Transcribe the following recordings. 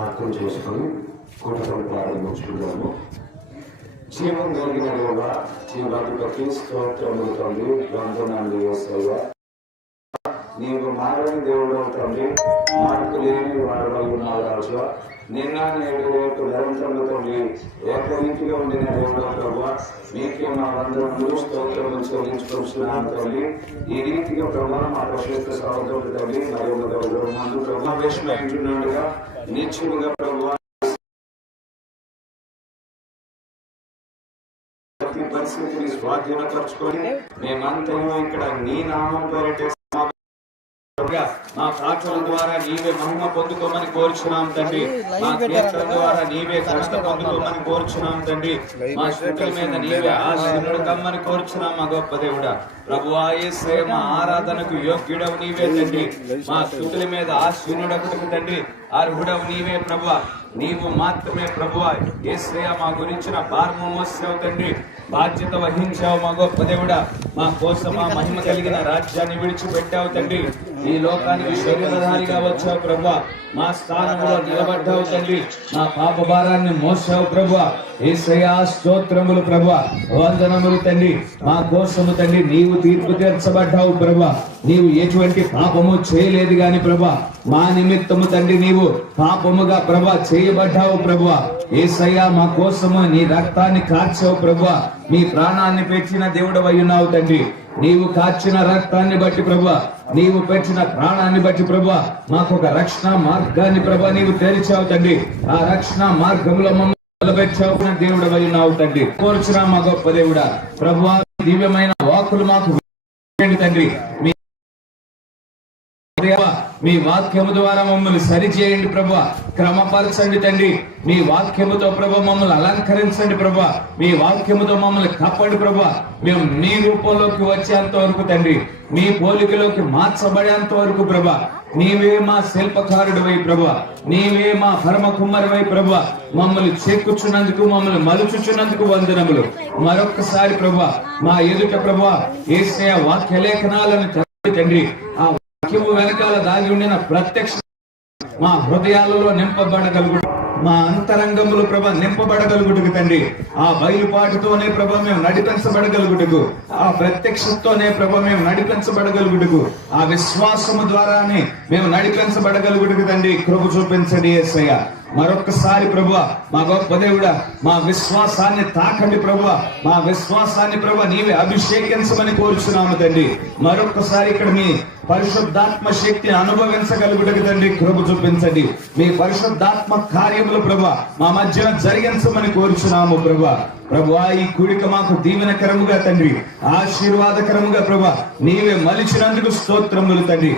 ప్రార్థన చేసుకొని కూటమి ప్రారంభించుకుంటాము. జీవం కలిగిన దేవ, జీవాధిపతి స్తోత్రములు తండ్రి, వందనాలు యేసయ్య. నీవు మారని దేవుడు తండ్రి, మార్పు లేని వాడవై ఉన్నావు రాజా. నిన్న నేడు రేపు నిరంతరము తండ్రి ఏకరీతిగా ఉండిన దేవుడు ప్రభు, మీకే మా వందనములు స్తోత్రములు చెల్లించుకుంటున్నాను తండ్రి. ఈ రీతిగా ప్రభు మా ప్రశస్త సహోదరుడు తండ్రి మరియు మందు ప్రభు వేషమైంటున్నాడుగా నిత్యముగా ప్రభు పరిస్థితిని స్వాధీనపరచుకొని మేమంతయు ఇక్కడ నీ నామం పేరిట మా ప్రార్థన ద్వారా నీవే మహిమ పొందుకోమని కోరుచున్నాం తండ్రి. మా కీర్తన ద్వారా నీవే కష్ట పొందుకోమని కోరుచున్నాం తండ్రి. మా స్థుతుల మీద నీవే ఆశీనుడు కమ్మని కోరుచున్నాం మా గొప్ప దేవుడా. ప్రభువా యేసయ్య, మా ఆరాధనకు యోగ్యుడవు నీవే తండ్రి. మా స్థుతుల మీద ఆశీనుడకు తండ్రి అర్హుడవు నీవే ప్రభువా. నీవు మాత్రమే ప్రభువా యేసయ్య మా గురించిన భారము మోసావు తండ్రి, బాధ్యత వహించావు మా గొప్ప దేవుడా. మా కోసం ఆ మహిమ కలిగిన రాజ్యాన్ని విడిచిపెట్టావు తండ్రి. ఈ లోకానికి శరీరధారిగా వచ్చావు ప్రభువా. మా స్థానంలో నిలబడ్డావు తండ్రి. మా పాప భారాన్ని మోసావు ప్రభువా. యేసయ్యా స్తోత్రములు ప్రభువా, వందనములు తండ్రి. మా కోసము తండ్రి నీవు తీర్పు తీర్చబడ్డావు ప్రభువా. నీవు ఎటువంటి పాపము చేయలేదు గాని ప్రభువా, మా నిమిత్తము తండ్రి నీవు పాపముగా ప్రభువా చేయబడ్డావు ప్రభువా. యేసయ్యా మా కోసము నీ రక్తాన్ని కార్చావు ప్రభువా. నీ ప్రాణాన్ని పెట్టిన దేవుడు అయ్యున్నావు తండ్రి. నీవు కార్చిన రక్తాన్ని బట్టి ప్రభువా, నీవు పెట్టిన ప్రాణాన్ని బట్టి ప్రభువా మాకు ఒక రక్షణ మార్గాన్ని ప్రభువా నీవు తెరిచావు తండ్రి. ఆ రక్షణ మార్గంలో మమ్మల్ని నిలబెట్టావు దేవుడు అయ్యున్నావు తండ్రి. కోరుచున్నా మా గొప్ప దేవుడా ప్రభువా, దివ్యమైన వాక్కులు మాకు తండ్రి. మీ వాక్యము ద్వారా మమ్మల్ని సరిచేయండి ప్రభువా, క్రమపరచండి తండ్రి. మీ వాక్యముతో ప్రభు మమ్మల్ని అలంకరించండి ప్రభువా. మీ వాక్యముతో మమ్మల్ని కాపాడు ప్రభువా. మేము నీ రూపంలోకి వచ్చేంత వరకు తండ్రి, మీ పోలికలోకి మార్చబడేంత వరకు ప్రభువా నీవే మా శిల్పకారుడు వై ప్రభువా, నీవే మా పరమ కుమ్మరి వై ప్రభువా. మమ్మల్ని చేకూర్చున్నందుకు, మమ్మల్ని మలుచుచున్నందుకు వందనములు. మరొక్కసారి ప్రభువా మా ఎదుట ప్రభువా యేసయ్య వాక్య లేఖనాలను తండ్రి, ఆ వాక్యము వెనకాల దాగి ఉండిన ప్రత్యక్ష మా హృదయాలలో నింపబడగలుగుట, మా అంతరంగములు ప్రభ నింపబడగలుగుటకు తండ్రి. ఆ బయలుపాటుతోనే ప్రభ మేము నడిపించబడగలుగుటకు, ఆ ప్రత్యక్షతోనే ప్రభ మేము నడిపించబడగలుగుటకు, ఆ విశ్వాసము ద్వారానే మేము నడిపించబడగలుగుటకు తండ్రి కృప చూపించండి యేసయ్య. మరొక్కసారి ప్రభువా మా గొప్ప దేవుడా మా విశ్వాసాన్ని తాకండి ప్రభువా. మా విశ్వాసాన్ని ప్రభువా నీవే అభిషేకించమని కోరుచున్నాము తండ్రి. మరొక్కసారి ఇక్కడ మీ పరిశుద్ధాత్మ శక్తిని అనుభవించగలుగుటకు తండ్రి కృప చూపించండి. మీ పరిశుద్ధాత్మ కార్యములు ప్రభువా మా మధ్యన జరిగించమని కోరుచున్నాము ప్రభువా. ప్రభువా ఈ కూడిక మాకు దీవెనకరముగా తండ్రి, ఆశీర్వాదకరముగా ప్రభువా నీవే మలిచినందుకు స్తోత్రములు తండ్రి.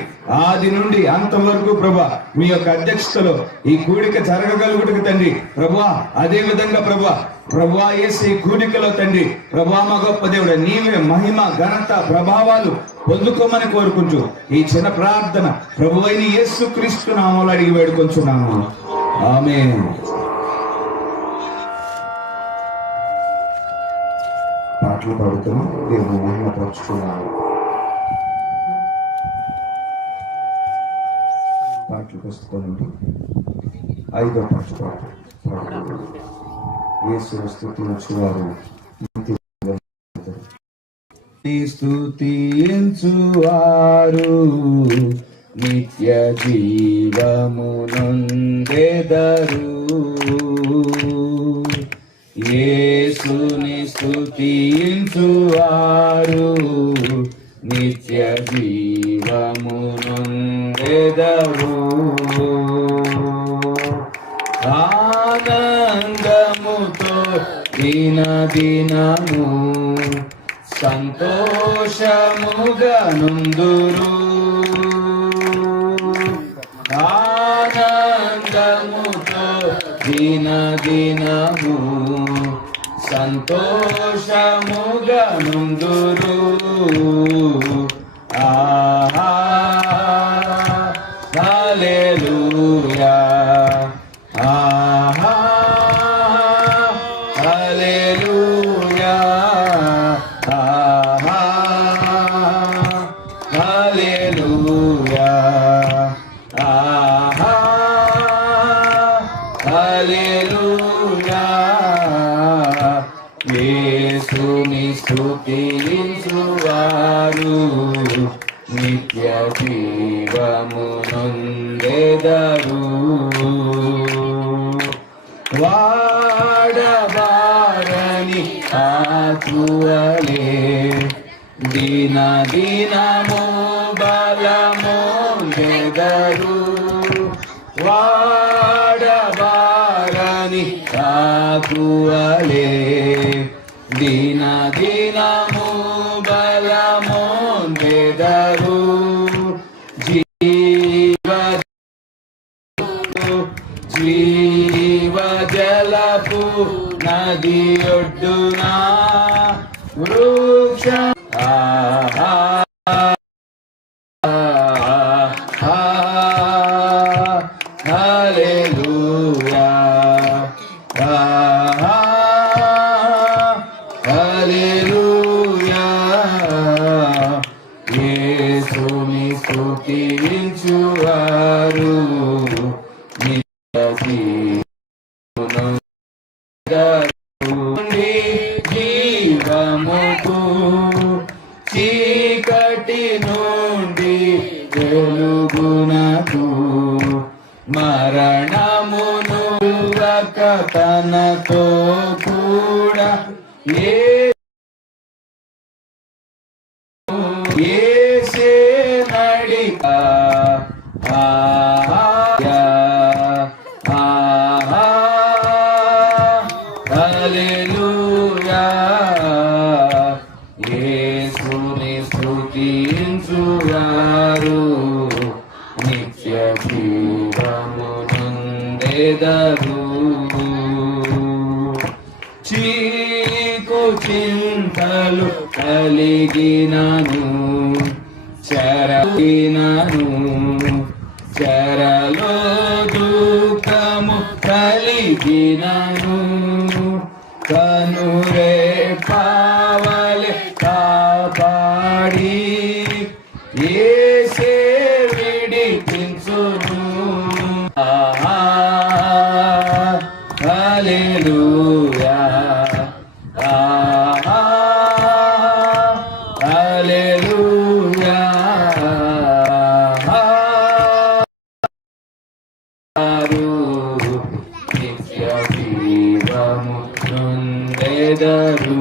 ఆది నుండి అంతం వరకు ప్రభువా మీ యొక్క అధ్యక్షతలో ఈ కూడిక జరగగలుగుటకు తండ్రి ప్రభువా. అదే విధంగా ప్రభువా యేసు ఈ కూడికలో తండ్రి ప్రభువా మా గొప్ప దేవుడు నీవే మహిమ ఘనత ప్రభావాలు పొందుకోమని కోరుకుంటూ ఈ చిన్న ప్రార్థన ప్రభువైన యేసుక్రీస్తు నామములో అడిగి వేడుకొంచున్నాము. ఆమేన్. పాటలు పాడుతున్నాం, దేవుని మహిమ పరుచుకున్నాము. పాటలు పుస్తకం 5వ పాట యేసును స్తుతించువారు స్తుతించువారు నిత్య జీవమునొందెదరు. యేసుని స్తుతించువారు నిత్య జీవమునొందెదరు. ఆనందముతో దినదినము సంతోషముగా నుందురు. ఆనందముతో దినదినము సంతోషముగా నుందురు. హల్లెలూయా, హల్లెలూయా, హల్లెలూయా, యేసుని స్తుతించువారు నిత్య జీవము నొందెదరు. వాడబారని ఆకువలే దిన దినము బలమొందెదరు. వాడబారని ఆకువలే దిన దినము బలమొందెదరు. జీవ జలపు నది ఒడ్డున వృక్ష హల్లెలూయా హల్లెలూయా. యేసుని స్తుతించువారు జీవముకు చీకటి నుండి వెలుగునకు మరణమును ఒక తనతో కూడా యేసే నడిక హల్లెలూయా. యేసుని స్తుతించువారు నిత్య జీవము నొందెదరు. చీకు చింతలు కలిగినను చెరగినను చెరలో దుఃఖము కలిగినను కనురే పావలే కాపాడి యేసే విడిపించును. హల్లెలూయా హల్లెలూయా. నిత్య జీవము నొందెదరు.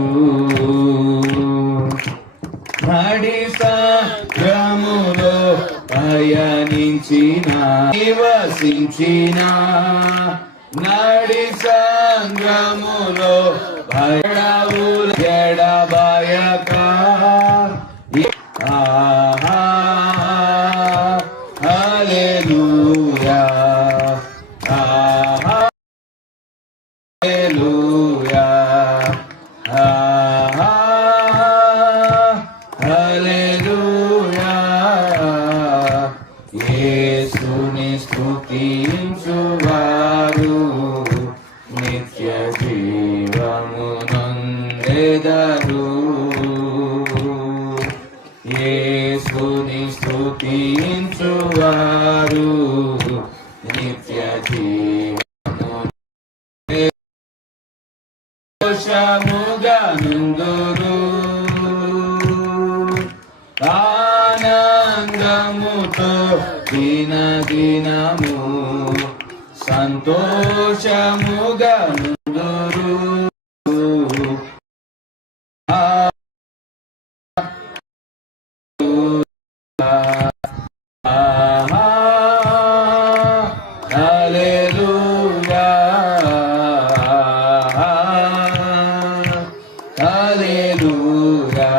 నడి సంద్రములో పయనించిన నివసించిన నడి సంద్రములో భయడవులు ఎడబాయక హల్లెలూయా హల్లెలూయా హల్లెలూయా. యేసుని స్తుతించువారు నిత్య జీవము నొందెదరు. యేసుని స్తుతించువారు నిత్య జీవము సంతోషముగా నుందురు. ఆనందముతో దిన దినము సంతోషముగా నుందురు. హల్లెలూయా హల్లెలూయా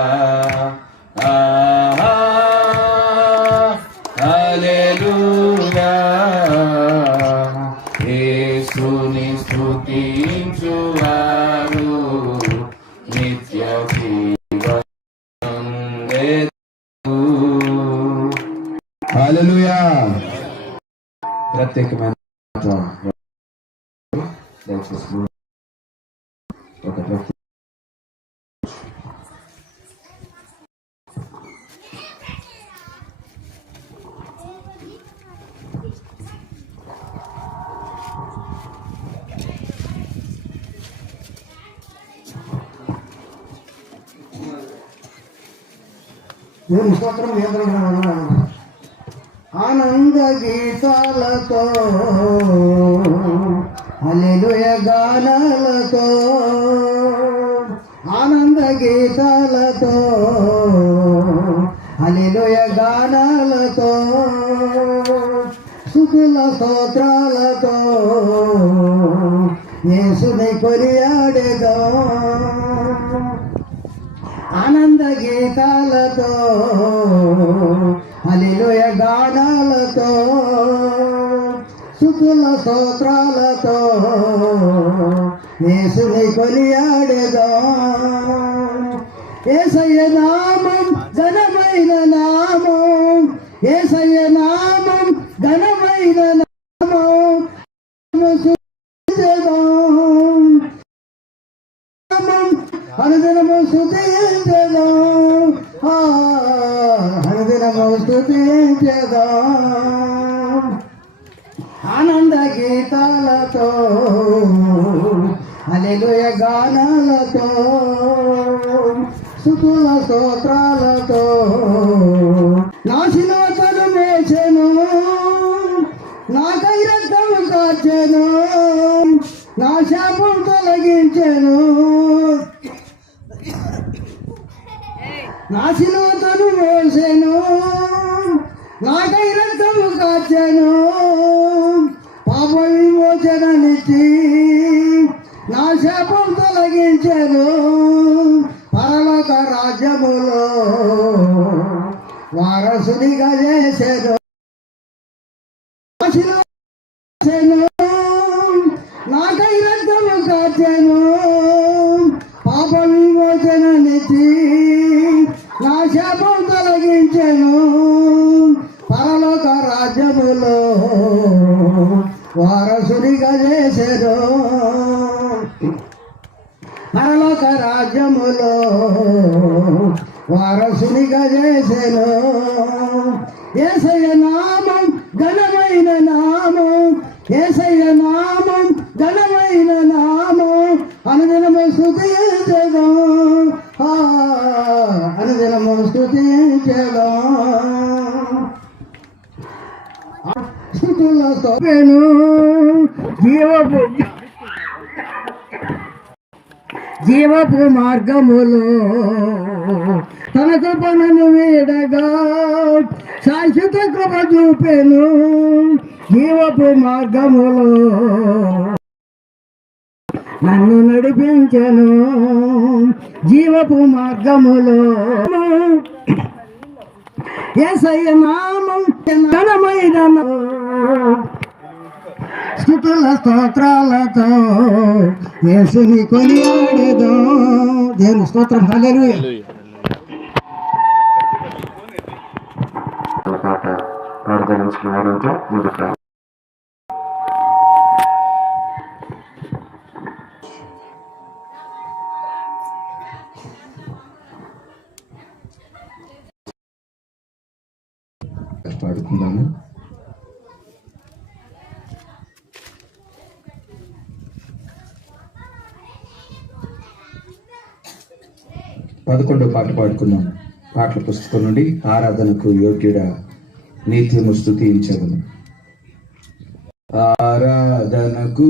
హల్లెలూయా. యేసుని స్తుతించువారు నిత్య జీవము నొందెదరు. హల్లెలూయా. ప్రత్యేకమైన దేవుని స్తోత్రం. ఆనంద గీతాలతో హల్లెలూయ గానాలతో, ఆనంద గీతాలతో హల్లెలూయ గానాలతో, స్తుతుల స్తోత్రాలతో యేసుని కొనియాడెదాం. ఆనంద గీతాలతో హల్లెలూయ గానాలతో, స్తుతుల స్తోత్రాలతో యేసుని కొనియాడెదాం. యేసయ్య నామం ఘనమైన నామం, యేసయ్య నామం ఘనమైన నామం, అనుదినము స్తుతించెదం, అనుదినము స్తుతించెదం. ఆనంద గీతాలతో హల్లెలూయ గానాలతో, స్తుతుల స్తోత్రాలతో నాశనతను మోచెను, నాకై రక్తము కార్చెను, నా శాపం తొలగించెను. నాశనతను మోసెను, నాకై రక్తము కార్చెను, పాప విమోచననిచ్చి నా శాపం తొలగించెను. పరలోక రాజ్యములో వారసునిగా చేసెను. నాకై రక్తము కార్చెను, పాప విమోచననిచ్చి నా శాపం తొలగించెను. పరలోక రాజ్యములో వారసునిగా చేసెను. పరలోక రాజ్యములో వారసునిగా చేసెను. యేసయ్య నామం ఘనమైన నామం, యేసయ్య నామం ఘనమైన నామం, అనుదినము స్తుతించెదం, అనుదినము స్తుతించెదం. స్తుతులతో జీవపు మార్గములో తన కృపణను వీడగా శాశ్వత కృప చూపెను. జీవపు మార్గములో నన్ను నడిపించెను, జీవపు మార్గములో. యేసయ్య నామం ఘనమైన స్తుతుల స్తోత్రాలతో యేసుని కొనియాడెదాం. దేవుని స్తోత్రం. హల్లెలూయా. పాట పాడదలిచిన వారంతో ముందుకు పాడుకుందాము. పదకొండో పాట పాడుకున్నాం. పాటల పుస్తకం నుండి ఆరాధనకు యోగ్యుడా నిత్యము స్తుతించదను. ఆరాధనకు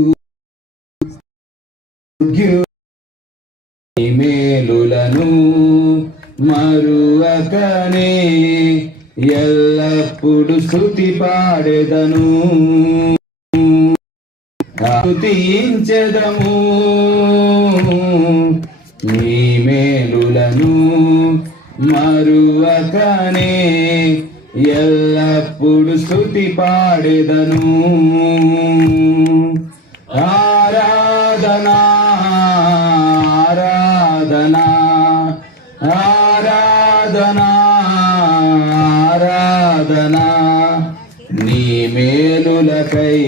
మేలులను మరువకనే ఎల్లప్పుడు స్తుతి పాడెదను. స్తుతించెదము నీ మేలులను మరువకనే ఎల్లప్పుడు స్తుతి పాడెదను. ఆరాధనా ఆరాధనా ఆరాధనా ఆరాధనా నీ మేలులకై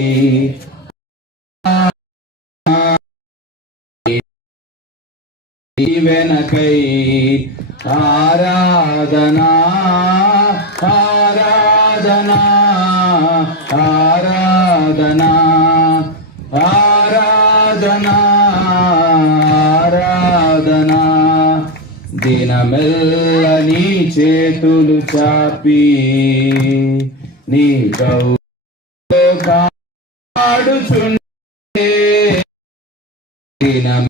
వెనకై ఆరాధనా ఆరాధనా ఆరాధనా ఆరాధనా ఆరాధనా దినమెల్ల నీ చేతులు చాపి నీ కౌలో కాడుచుండే దినమెల్ల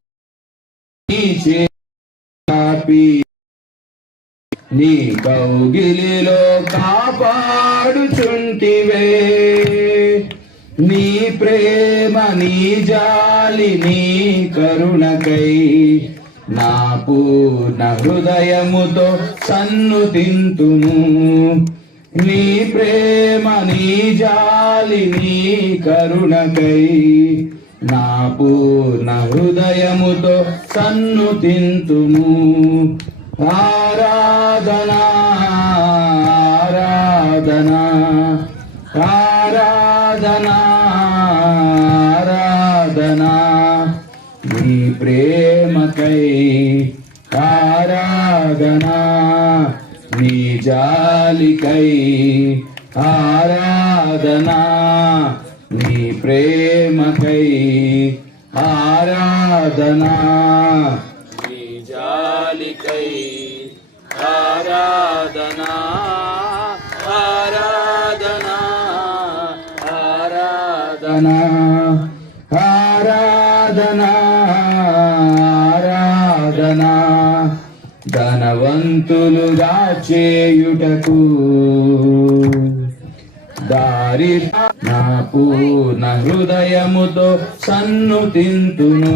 నీ చేతులు చాపి నీ కౌగిలిలో కాపాడుచుంటివే. నీ ప్రేమ నీ జాలి నీ కరుణకై నా పూర్ణ హృదయముతో సన్నుతింతును. నీ ప్రేమ నీ జాలి నీ కరుణకై నా పూర్ణ హృదయముతో సన్నుతింతును. ఆరాధనా ఆరాధనా ఆరాధనా ఆరాధనా నీ ప్రేమకై ఆరాధనా నీ జాలికై ఆరాధనా నీ ప్రేమకై ఆరాధనా నీ జాలికై ఆరాధనా ఆరాధనా ఆరాధనా ఆరాధనా ఆరాధనా ధనవంతులుగా చేయుటకు దారి నా పూర్ణ హృదయముతో సన్నుతింతును.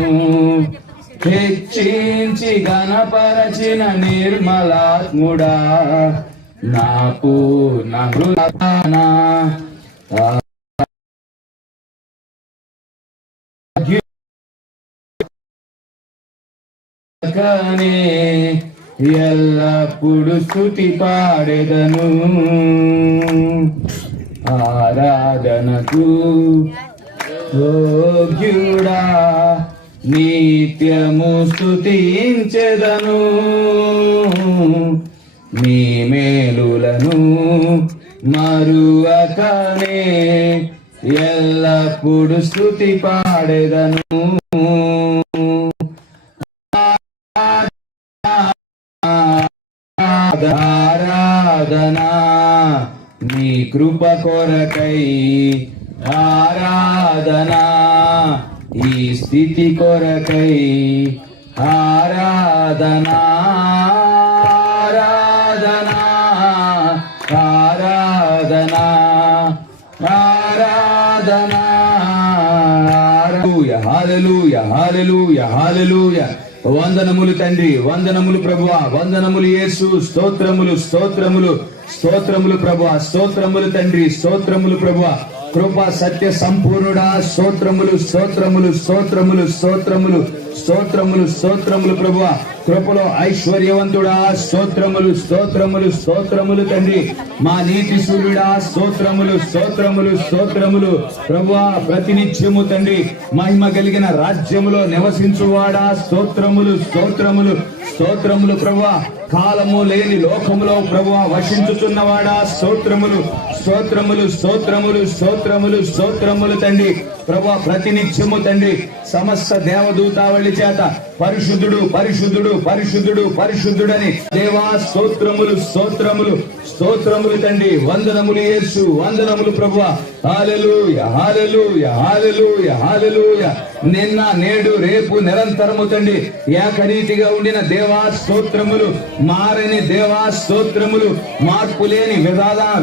హెచ్చించి గణపరచిన నిర్మలాత్ముడా నా పూర్ణ హృదయాన ఎల్లప్పుడు స్తుతి పాడెదను. ఆరాధనకు యోగ్యుడా నిత్యము స్తుతించెదను. నీ మేలులను మరువకనే ఎల్లప్పుడు స్తుతి పాడెదను. ఆరాధనా నీ కృప కొరకై ఆరాధనా ఈ స్థితి కొరకై ఆరాధనా ఆరాధనా ఆరాధనా ఆరాధనా. హల్లెలూయా హల్లెలూయా హల్లెలూయా. వందనములు తండ్రి, వందనములు ప్రభువా, వందనములు యేసు. స్తోత్రములు స్తోత్రములు స్తోత్రములు ప్రభువా, స్తోత్రములు తండ్రి, స్తోత్రములు ప్రభువా. కృపా సత్య సంపూర్ణుడా స్తోత్రములు స్తోత్రములు స్తోత్రములు స్తోత్రములు స్తోత్రములు స్తోత్రములు ప్రభువా. కృపలో ఐశ్వర్యవంతుడా స్తోత్రములు స్తోత్రములు స్తోత్రములు తండ్రి. మా నీతి సూర్యుడా స్తోత్రములు స్తోత్రములు స్తోత్రములు ప్రభువా. ప్రతినిత్యము తండ్రి మహిమ కలిగిన రాజ్యములో నివసించువాడా స్తోత్రములు స్తోత్రములు స్తోత్రములు ప్రభువా. కాలము లేని లోకములో ప్రభువా వసించుచున్నవాడా స్తోత్రములు స్తోత్రములు స్తోత్రములు స్తోత్రములు స్తోత్రములు తండ్రి ప్రభువా. ప్రతినిత్యము తండ్రి సమస్త దేవదూతావళి చేత పరిశుద్ధుడు పరిశుద్ధుడు పరిశుద్ధుడు పరిశుద్ధుడని దేవా స్తోత్రములు స్తోత్రములు స్తోత్రములు తండ్రి. వందనములు యేసు, వందనములు ప్రభువా. హల్లెలూయా హల్లెలూయా హల్లెలూయా హల్లెలూయా. నిన్న నేడు రేపు నిరంతరము తండ్రి ఏకరీతిగా ఉండిన దేవా స్తోత్రములు, మారని దేవా స్తోత్రములు, మార్పు లేని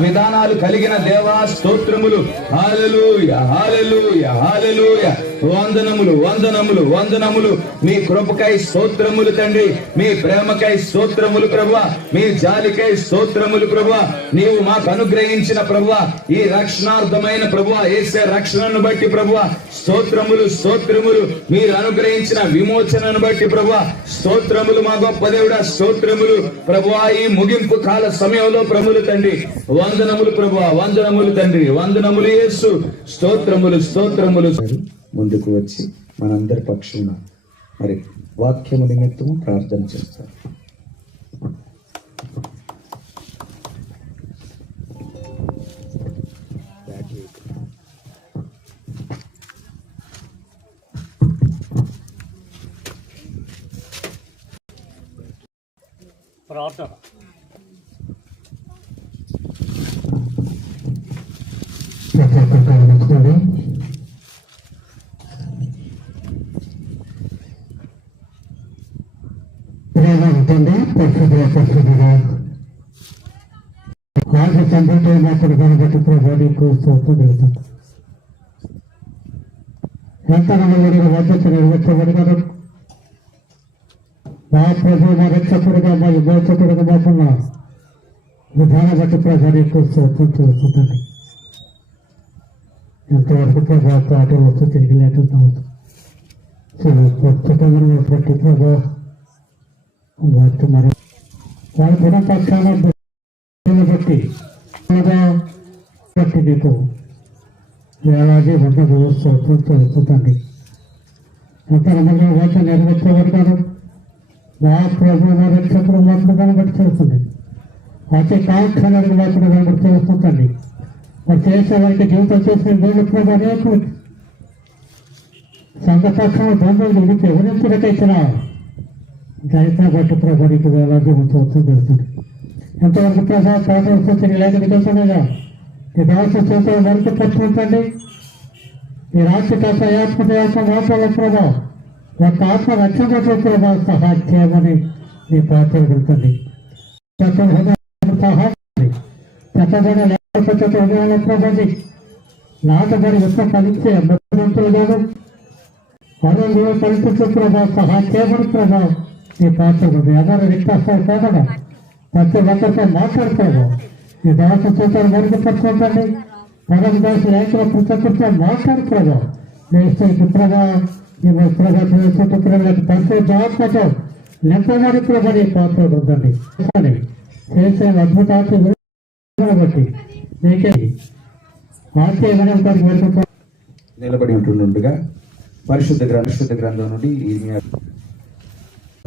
విధానాలు కలిగిన దేవా స్తోత్రములు. హల్లెలూయా హల్లెలూయా హల్లెలూయా. వందనములు వందనములు వందనములు. మీ కృపకై స్తోత్రములు తండ్రి, మీ ప్రేమకై స్తోత్రములు ప్రభువా, మీ జాలికై స్తోత్రములు ప్రభువా. నీవు మాకు అనుగ్రహించిన ప్రభువా ఈ రక్షణార్థమైన ప్రభువా యేసే రక్షణను బట్టి ప్రభువా స్తోత్రములు స్తోత్రములు. మీరు అనుగ్రహించిన విమోచనను బట్టి ప్రభువా స్తోత్రములు. మా గొప్ప దేవుడా స్తోత్రములు ప్రభువా. ఈ ముగింపు కాల సమయంలో ప్రభులు తండ్రి వందనములు ప్రభువా, వందనములు తండ్రి, వందనములు యేసు. స్తోత్రములు స్తోత్రములు. ముందుకు వచ్చి మనందరి పక్షున మరి వాక్యము నిమిత్తము ప్రార్థన చేస్తారు. ప్రార్థన. పరిశుద్ధుగా ఆది తండ్రి మాకు కనబట్టి ప్రభావికు స్తోత్రం. ఎంత నమ్మబడిన బాధ్యత నిర్వహించబడినారు. మా ప్రభు మా రక్షకుడిగా మా విమోచకుడిగా మాకున్న విధాన బట్టి ప్రభావికు స్తోత్రం చేస్తుందండి. ఎంతవరకు ప్రభావం అటు వస్తూ తిరిగి లేకుండా ప్రతి ప్రభావం వాటి మరి వారి గుణపక్షాన్ని బట్టి బట్టి నీకు వేలాది వంద వస్తుందండి. ఎంత నమ్మకం వాటి నెరవేర్చబడతారు. మా ప్రభు మా రక్షకుడు మాత్రం కనబడి చేస్తుంది. అతి కాక్షణానికి మాత్రం కనబడి చేస్తుందండి. మరి చేసే వారికి జీవితం చేసిన దేవుడు అనేకులు సంఘపక్షం బంధువులు విడిచి ఎవరించడాకైతే దయతో బట్టి ప్రభానికి వేలాది వస్తుంది. ఎంతవరకు ప్రభావ ప్రార్థన లేఖని తెలుసుగా ఈ రాష్ట్ర చేతుల వరకు పట్టుకుంటండి. ఈ రాష్ట్ర ఆత్మ మాటల ప్రభావం ఒక ఆత్మ రక్షణ ప్రభావం సహాయం చేయమని మీ ప్రార్థన పెడుతుంది. సహాయం చెప్పబడిన లేకపోతే ప్రభావి నాటబడి ఎక్కువ కలిస్తే మంత్రులు కాదు అరవై కలిసి ప్రభావం సహాయం చేయబడి ప్రభావం మీ ప్రార్థన ఎవరు రిక్వెస్ట్ కాదగా ప్రతి ఒక్కరితో మాట్లాడుతారు. ఈ దాస చేతులు మెరుగుపరుచుకోండి. పదం దాస లేఖల ప్రతి ఒక్కరితో మాట్లాడుతారు. వేస్తే ప్రభావం జాగ్రత్తతో లెక్కమడి ప్రభావి పాత్ర ఉందండి. చేసే అద్భుతాలు బట్టి మీకే నిలబడి ఉంటుండగా పరిశుద్ధ గ్రంథం నుండి ఇర్మియా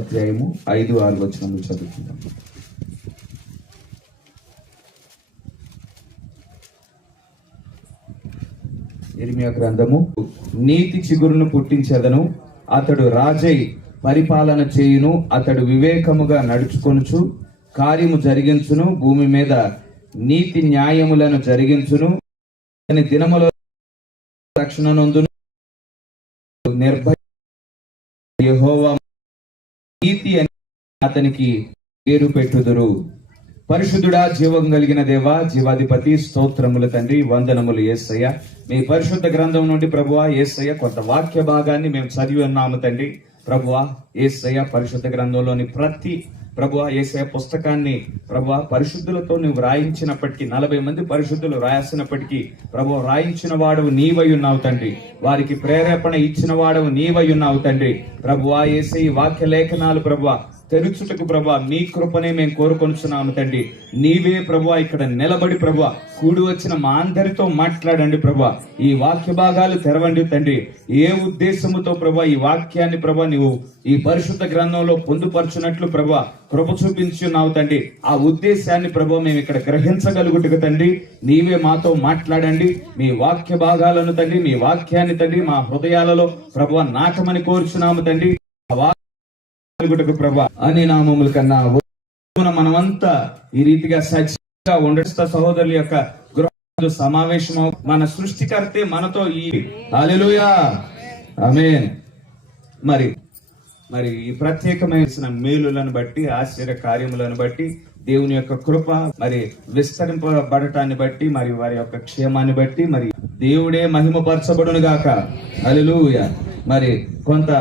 అధ్యాయము 5-6 వచనములు చదువుకుందాం. ఇర్మియా గ్రంథము. నీతి చిగురును పుట్టించెదను, అతడు రాజై పరిపాలన చేయును, అతడు వివేకముగా నడుచుకొనుచు కార్యము జరిగించును, భూమి మీద నీతి న్యాయములను జరిగించును, అతని దినములో రక్షణ నొందును, నిర్భయ యెహోవా నీతి అని అతనికి పేరు పెట్టుదురు. పరిశుద్ధుడా, జీవం కలిగిన దేవా, జీవాధిపతి, స్తోత్రములు తండ్రి, వందనములు యేసయ్య. మీ పరిశుద్ధ గ్రంథం నుండి ప్రభువా యేసయ్య కొంత వాక్య భాగాన్ని మేము చదివి ఉన్నాము తండ్రి. ప్రభువా యేసయ్య పరిశుద్ధ గ్రంథంలోని ప్రతి ప్రభువా యేసయ్య పుస్తకాన్ని ప్రభువా పరిశుద్ధులతో నువ్వు రాయించినప్పటికీ 40 మంది పరిశుద్ధులు రాసినప్పటికీ ప్రభువా రాయించిన వాడవు నీవై ఉన్నావు తండ్రి. వారికి ప్రేరేపణ ఇచ్చిన వాడవు నీవై ఉన్నావు తండ్రి. ప్రభువా యేసయ్య వాక్య లేఖనాలు ప్రభువా తెరుచుటకు ప్రభా మీ కృపనే మేము కోరుకొనుచున్నాము తండ్రి. నీవే ప్రభా ఇక్కడ నిలబడి ప్రభా కూడి వచ్చిన మా అందరితో మాట్లాడండి ప్రభా. ఈ వాక్య భాగాలు తెరవండి తండ్రి. ఏ ఉద్దేశముతో ప్రభా ఈ వాక్యాన్ని ప్రభా నువ్వు ఈ పరిశుద్ధ గ్రంథంలో పొందుపరచున్నట్లు ప్రభా కృప చూపించున్నావు తండ్రి. ఆ ఉద్దేశాన్ని ప్రభా మేము ఇక్కడ గ్రహించగలుగుటకు తండ్రి నీవే మాతో మాట్లాడండి. మీ వాక్య భాగాలను తండ్రి, మీ వాక్యాన్ని తండ్రి మా హృదయాలలో ప్రభా నాటమని కోరుచున్నాము తండ్రి. ప్రభా అని నామముల కన్నా మనమంతా ఈ రీతిగా సచ్చిగా ఉండట సహోదరుల యొక్క గృహ సమావేశం మన సృష్టికర్తే మనతో ఈ హల్లెలూయా ఆమేన్. మరి ఈ ప్రత్యేకమైన మేలులను బట్టి ఆశ్చర్య కార్యములను బట్టి దేవుని యొక్క కృప మరి విస్తరింపబడటాన్ని బట్టి మరి వారి యొక్క క్షేమాన్ని బట్టి మరి దేవుడే మహిమపరచబడును గాక. హల్లెలూయా. మరి కొంత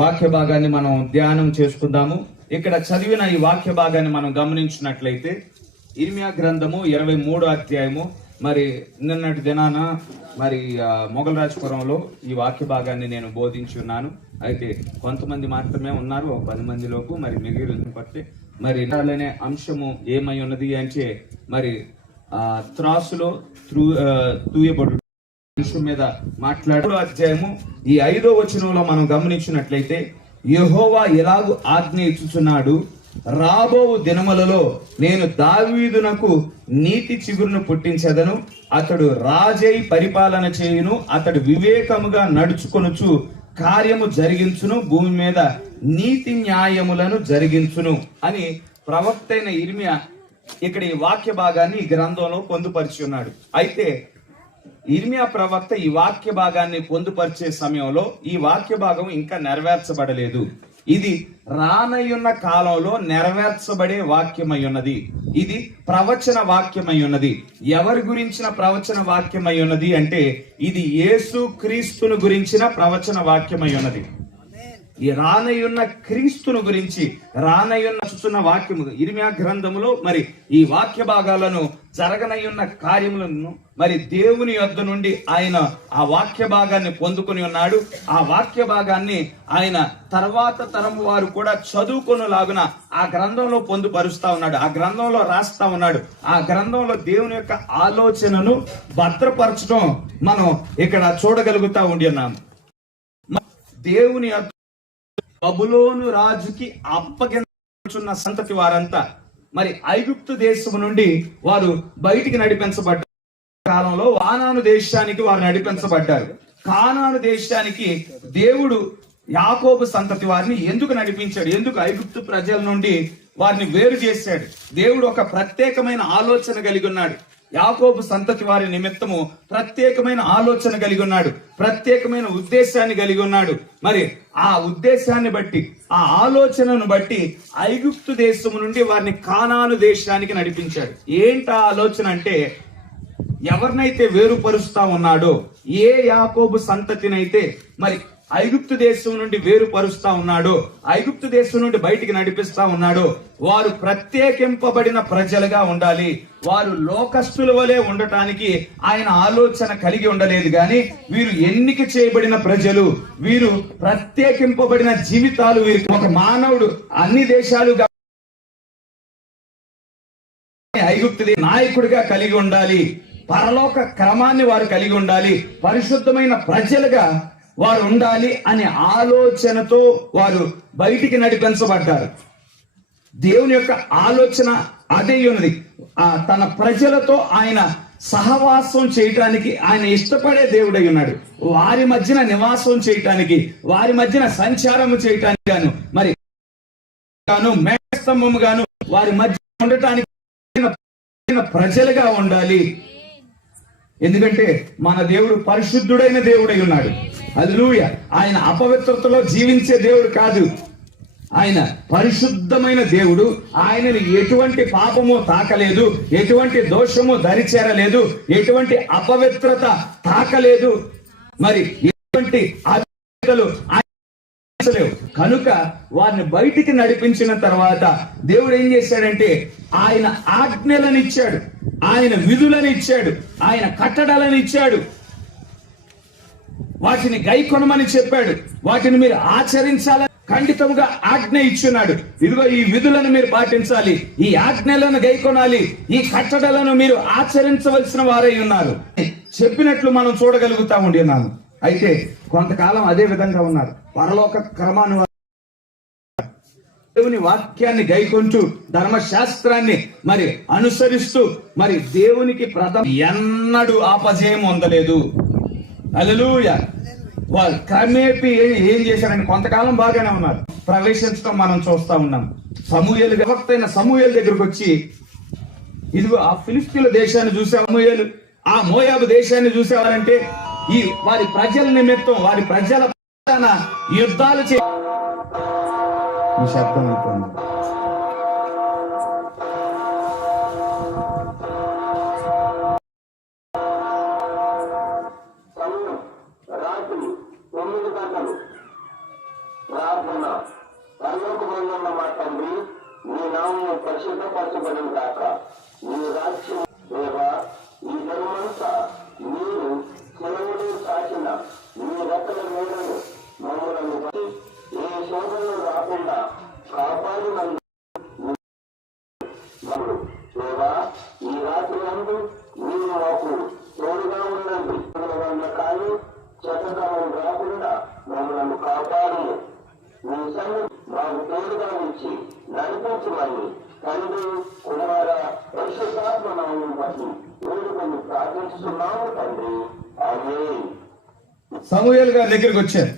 వాక్య భాగాన్ని మనం ధ్యానం చేసుకుందాము. ఇక్కడ చదివిన ఈ వాక్య భాగాన్ని మనం గమనించినట్లయితే ఇర్మియా గ్రంథము 23వ అధ్యాయము. మరి నిన్నటి దినాన మరి మొగలరాజపురంలో ఈ వాక్య భాగాన్ని నేను బోధించి ఉన్నాను. అయితే కొంతమంది మాత్రమే ఉన్నారు, 10 మందిలోపు. మరి మిగిలిన పట్టే మరి అనే అంశము ఏమై ఉన్నది అంటే మరి త్రాసులో తూయబడు విషయం మీద మాట్లాడు అధ్యాయము ఈ 5వ వచనంలో మనం గమనించినట్లయితే యెహోవా ఎలాగూ ఆజ్ఞ ఇచ్చుచున్నాడు, రాబోవు దినములలో నేను దావీదునకు నీతి చిగురును పుట్టించెదను, అతడు రాజై పరిపాలన చేయును, అతడు వివేకముగా నడుచుకొనుచు కార్యము జరిగించును, భూమి మీద నీతి న్యాయములను జరిగించును అని ప్రవక్త అయిన ఇర్మియా ఇక్కడ ఈ వాక్య భాగాన్ని ఈ గ్రంథంలో పొందుపరిచి ఉన్నాడు. అయితే ఇర్మియా ప్రవక్త ఈ వాక్య భాగాన్ని పొందుపరిచే సమయంలో ఈ వాక్య భాగం ఇంకా నెరవేర్చబడలేదు. ఇది రానయ్యున్న కాలంలో నెరవేర్చబడే వాక్యమై ఉన్నది. ఇది ప్రవచన వాక్యమై ఉన్నది. ఎవరి గురించిన ప్రవచన వాక్యమై ఉన్నది అంటే ఇది యేసు క్రీస్తును గురించిన ప్రవచన వాక్యమై ఉన్నది. ఈ రానయ్యున్న క్రీస్తును గురించి రానయ్యున్న వాక్యము ఇర్మియా గ్రంథములో మరి ఈ వాక్య భాగాలను జరగనయ్యున్న కార్యములను మరి దేవుని యొద్ద నుండి ఆయన ఆ వాక్య భాగాన్ని పొందుకొని ఉన్నాడు. ఆ వాక్య భాగాన్ని ఆయన తర్వాత తరం వారు కూడా చదువుకొనులాగున ఆ గ్రంథంలో పొందుపరుస్తా ఉన్నాడు. ఆ గ్రంథంలో రాస్తా ఉన్నాడు. ఆ గ్రంథంలో దేవుని యొక్క ఆలోచనను భద్రపరచడం మనం ఇక్కడ చూడగలుగుతా ఉండి ఉన్నాము. దేవుని బబులోను రాజుకి అప్పగించున్న సంతతి వారంతా మరి ఐగుప్తు దేశం నుండి వారు బయటికి నడిపించబడ్డ కాలంలో కానాను దేశానికి వారు నడిపించబడ్డారు. కానాను దేశానికి దేవుడు యాకోబు సంతతి వారిని ఎందుకు నడిపించాడు? ఎందుకు ఐగుప్తు ప్రజల నుండి వారిని వేరు చేశాడు? దేవుడు ఒక ప్రత్యేకమైన ఆలోచన కలిగి ఉన్నాడు. యాకోబు సంతతి వారి నిమిత్తము ప్రత్యేకమైన ఆలోచన కలిగి ఉన్నాడు. ప్రత్యేకమైన ఉద్దేశాన్ని కలిగి ఉన్నాడు. మరి ఆ ఉద్దేశాన్ని బట్టి ఆ ఆలోచనను బట్టి ఐగుప్తు దేశము నుండి వారిని కానాను దేశానికి నడిపించాడు. ఏంటి ఆ ఆలోచన అంటే ఎవరినైతే వేరుపరుస్తా ఉన్నాడో, ఏ యాకోబు సంతతినైతే మరి ఐగుప్తు దేశం నుండి వేరుపరుస్తా ఉన్నాడో, ఐగుప్తు దేశం నుండి బయటికి నడిపిస్తా ఉన్నాడో వారు ప్రత్యేకింపబడిన ప్రజలుగా ఉండాలి. వారు లోకస్తుల వలె ఉండటానికి ఆయన ఆలోచన కలిగి ఉండలేదు. గాని వీరు ఎన్నిక చేయబడిన ప్రజలు, వీరు ప్రత్యేకింపబడిన జీవితాలు. వీరికి ఒక మానవుడు అన్ని దేశాలుగా ఐగుప్తు నాయకుడిగా కలిగి ఉండాలి. పరలోక క్రమాన్ని వారు కలిగి ఉండాలి. పరిశుద్ధమైన ప్రజలుగా వారు ఉండాలి అనే ఆలోచనతో వారు బయటికి నడిపించబడ్డారు. దేవుని యొక్క ఆలోచన అదే ఉన్నది. తన ప్రజలతో ఆయన సహవాసం చేయటానికి ఆయన ఇష్టపడే దేవుడై ఉన్నాడు. వారి మధ్యన నివాసం చేయటానికి, వారి మధ్యన సంచారం చేయటానికి గాను మరి మేఘస్తంభము గాను వారి మధ్య ఉండటానికి ప్రజలుగా ఉండాలి. ఎందుకంటే మన దేవుడు పరిశుద్ధుడైన దేవుడై ఉన్నాడు. హల్లెలూయా. ఆయన అపవిత్రతలో జీవించే దేవుడు కాదు. ఆయన పరిశుద్ధమైన దేవుడు. ఆయనని ఎటువంటి పాపము తాకలేదు, ఎటువంటి దోషము దరిచేరలేదు, ఎటువంటి అపవిత్రత తాకలేదు, మరి ఎటువంటి అవిధేయతలు కనుక వారిని బయటికి నడిపించిన తర్వాత దేవుడు ఏం చేశాడంటే ఆయన ఆజ్ఞలను ఇచ్చాడు, ఆయన విధులను ఇచ్చాడు, ఆయన కట్టడలను ఇచ్చాడు. వాటిని గైకొనమని చెప్పాడు. వాటిని మీరు ఆచరించాలని ఖండితంగా ఆజ్ఞ ఇచ్చున్నాడు. ఇదిగో ఈ విధులను మీరు పాటించాలి, ఈ ఆజ్ఞలను గైకొనాలి, ఈ కట్టడలను మీరు ఆచరించవలసిన వారై ఉన్నారు చెప్పినట్లు మనం చూడగలుగుతా ఉండి ఉన్నాను. అయితే కొంతకాలం అదే విధంగా ఉన్నారు. పరలోక క్రమాన్ని దేవుని వాక్యాన్ని గైకొంటూ ధర్మశాస్త్రాన్ని మరి అనుసరిస్తూ మరి దేవునికి ఎన్నడూ అపజయం పొందలేదు. హల్లెలూయా. వాళ్ళు క్రమేపీ ఏం చేశారని కొంతకాలం బాగానే ఉన్నారు. ప్రవేశించడం మనం చూస్తా ఉన్నాం. సమూయేలు ప్రవక్తైన సమూయేలు దగ్గరకు వచ్చి ఇదిగో ఆ ఫిలిస్తీన్ల దేశాన్ని చూసే సమూయేలు, ఆ మోయాబు దేశాన్ని చూసేవారంటే ఈ వారి ప్రజల నిమిత్తం వారి ప్రజల యుద్ధాలు శబ్దం అయిపోయింది. రాత్రి 9 గంటలు ప్రార్థన. పరలోకమందున్న మా తండ్రి, నీ నామము పరిశుద్ధపరచబడిన కాక, నీ రాజ్యం దేవా. ఈ దినమంతా మీరు సెలవులు సాచిన నీ రెక్కల నీడను మమ్మలను బట్టి ఏ శోధనలు రాకుండా కాపాడినందు దేవా. ఈ రాత్రి నందు మీరు మాకు తోడుగా ఉండండి. వల్ల కానీ చెత్తకాలం రాకుండా మమ్మల్ని కాపాడు. మీ సన్నిధి మాకు తోడుగా ఉంచి నడిపించమని తండ్రి, కుమార, పరిశుద్ధాత్మ నామమును బట్టి వేడుకొని ప్రార్థిస్తున్నాము తండ్రి. ఆమేన్. సమూయేలు గారి దగ్గరికి వచ్చారు.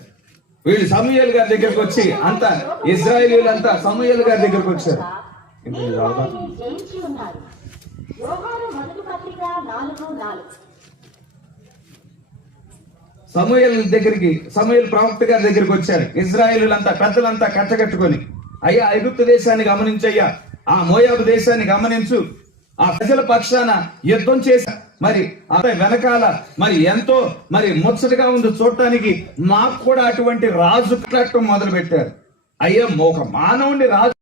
వీళ్ళు సమూయేలు గారి దగ్గరకు వచ్చి అంతా ఇశ్రాయేలీయులంతా సమూయేలు గారి దగ్గరకు వచ్చారు. మీరు వారిని జయించి ఉన్నారు. యోహాను మొదటి పత్రిక 4:4. సమూయేలు ప్రవక్త గారి దగ్గరికి వచ్చారు. ఇజ్రాయేలులంతా పెద్దలంతా కట్టకట్టుకొని, అయ్యా ఐగుప్తు దేశాన్ని గమనించయ్యా, ఆ మోయాబు దేశాన్ని గమనించు, ఆ ప్రజల పక్షాన యుద్ధం చేసి మరి వెనకాల మరి ఎంతో మరి ముచ్చటగా ఉంది చూడటానికి, మాకు కూడా అటువంటి రాజు కట్టడం మొదలు పెట్టారు. అయ్యా ఒక మానవుని రాజు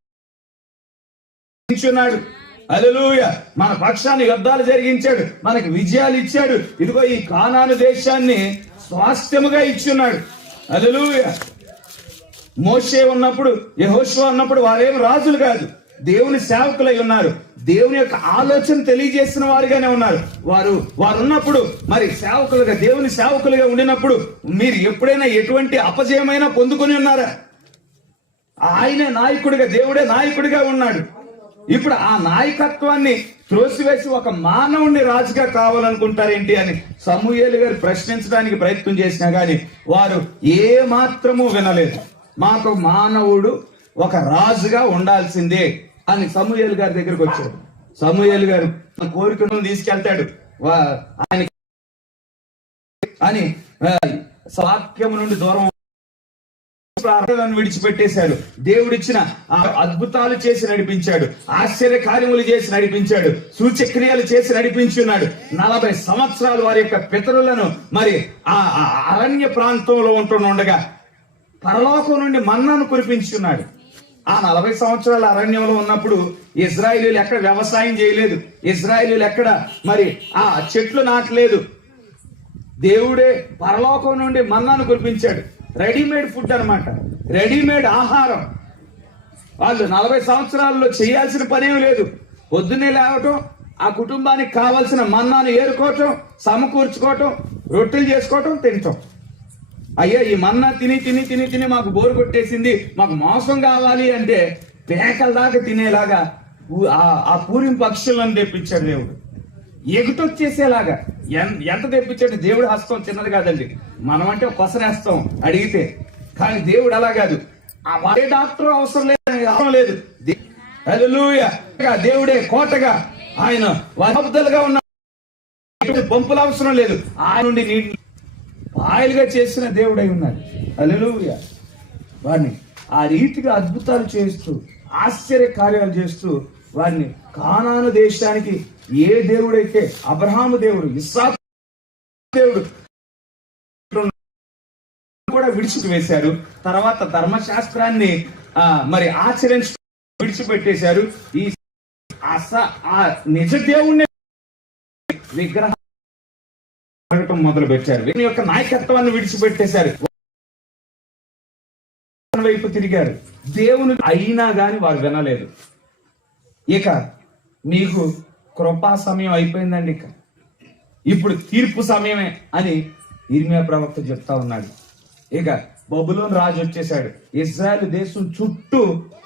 హల్లెలూయా, మన పక్షాన్ని యుద్ధాలు జరిగించాడు, మనకి విజయాలు ఇచ్చాడు. ఇదిగో ఈ కానాను దేశాన్ని స్వాస్థ్యముగా ఇచ్చున్నాడు. హల్లెలూయా. మోషే ఉన్నప్పుడు, యెహోషువ ఉన్నప్పుడు వారేం రాజులు కాదు, దేవుని సేవకులై ఉన్నారు. దేవుని యొక్క ఆలోచన తెలియజేసిన వారుగానే ఉన్నారు. వారు ఉన్నప్పుడు మరి సేవకులుగా, దేవుని సేవకులుగా ఉండినప్పుడు మీరు ఎప్పుడైనా ఎటువంటి అపజయమైనా పొందుకొని ఉన్నారా? ఆయనే నాయకుడిగా, దేవుడే నాయకుడిగా ఉన్నాడు. ఇప్పుడు ఆ నాయకత్వాన్ని త్రోసివేసి ఒక మానవుణ్ణి రాజుగా కావాలనుకుంటారేంటి అని సమూయేలు గారు ప్రశ్నించడానికి ప్రయత్నం చేసినా గాని వారు ఏ మాత్రము వినలేదు. మాకు మానవుడు ఒక రాజుగా ఉండాల్సిందే అని సమూయేలు గారి దగ్గరకు వచ్చాడు. సమూయేలు గారు కోరికను తీసుకెళ్తాడు ఆయన అని వాక్యము నుండి దూరం విడిచిపెట్టేశాడు. దేవుడిచ్చిన అద్భుతాలు చేసి నడిపించాడు, ఆశ్చర్య కార్యములు చేసి నడిపించాడు, సూచక్రియలు చేసి నడిపించున్నాడు. 40 సంవత్సరాలు వారి యొక్క పితరులను మరి ఆ అరణ్య ప్రాంతంలో ఉంటుండగా పరలోకం నుండి మన్నాను కురిపించున్నాడు. ఆ 40 సంవత్సరాల అరణ్యంలో ఉన్నప్పుడు ఇజ్రాయేలీలు ఎక్కడ వ్యవసాయం చేయలేదు, ఇజ్రాయేలీలు ఎక్కడ మరి ఆ చెట్లు నాటలేదు. దేవుడే పరలోకం నుండి మన్నాను కురిపించాడు. రెడీమేడ్ ఫుడ్ అన్నమాట, రెడీమేడ్ ఆహారం. వాళ్ళు 40 సంవత్సరాల్లో చేయాల్సిన పనేం లేదు. పొద్దున్నే లేవటం, ఆ కుటుంబానికి కావాల్సిన మన్నాను ఏరుకోవటం, సమకూర్చుకోవటం, రొట్టెలు చేసుకోవటం, తినటం. అయ్యా ఈ మన్నా తిని తిని తిని తిని మాకు బోరు కొట్టేసింది, మాకు మోసం కావాలి అంటే పేకల దాకా తినేలాగా ఆ పూరిం పక్షులను తెప్పించాడు దేవుడు. ఎగుటొచ్చేసేలాగా ఎంత తెప్పించాడు. దేవుడు హస్తం చిన్నది కాదండి, మనం అంటే కొసనేస్తాం అడిగితే, కానీ దేవుడు అలా కాదు. ఏ డాక్టర్ అవసరం లేదు. హల్లెలూయా. దేవుడే కోటగా, ఆయన వాగ్దాలుగా ఉన్న పంపుల అవసరం లేదు. ఆయన నుండి నీటిని పాయలుగా చేసిన దేవుడై ఉన్నాడు. హల్లెలూయా. వారిని ఆ రీతిగా అద్భుతాలు చేస్తూ, ఆశ్చర్య కార్యాలు చేస్తూ వారిని కానాను దేశానికి ఏ దేవుడైతే అబ్రహాము దేవుడు, ఇస్సాకు దేవుడు కూడా విడిచివేశారు. తర్వాత ధర్మశాస్త్రాన్ని మరి ఆచరించి విడిచిపెట్టేశారు. ఈ నిజ దేవుణ్ణి విగ్రహం మొదలు పెట్టారు. వీరి యొక్క నాయకత్వాన్ని విడిచిపెట్టేశారు, వైపు తిరిగారు. దేవుని అయినా గాని వారు వినలేదు. ఇక మీకు కృపా సమయం అయిపోయిందండి, ఇప్పుడు తీర్పు సమయమే అని ఇర్మియా ప్రవక్త చెప్తా ఉన్నాడు. ఇక బబులోను రాజు వచ్చేసాడు, ఇజ్రాయెల్ దేశం చుట్టూ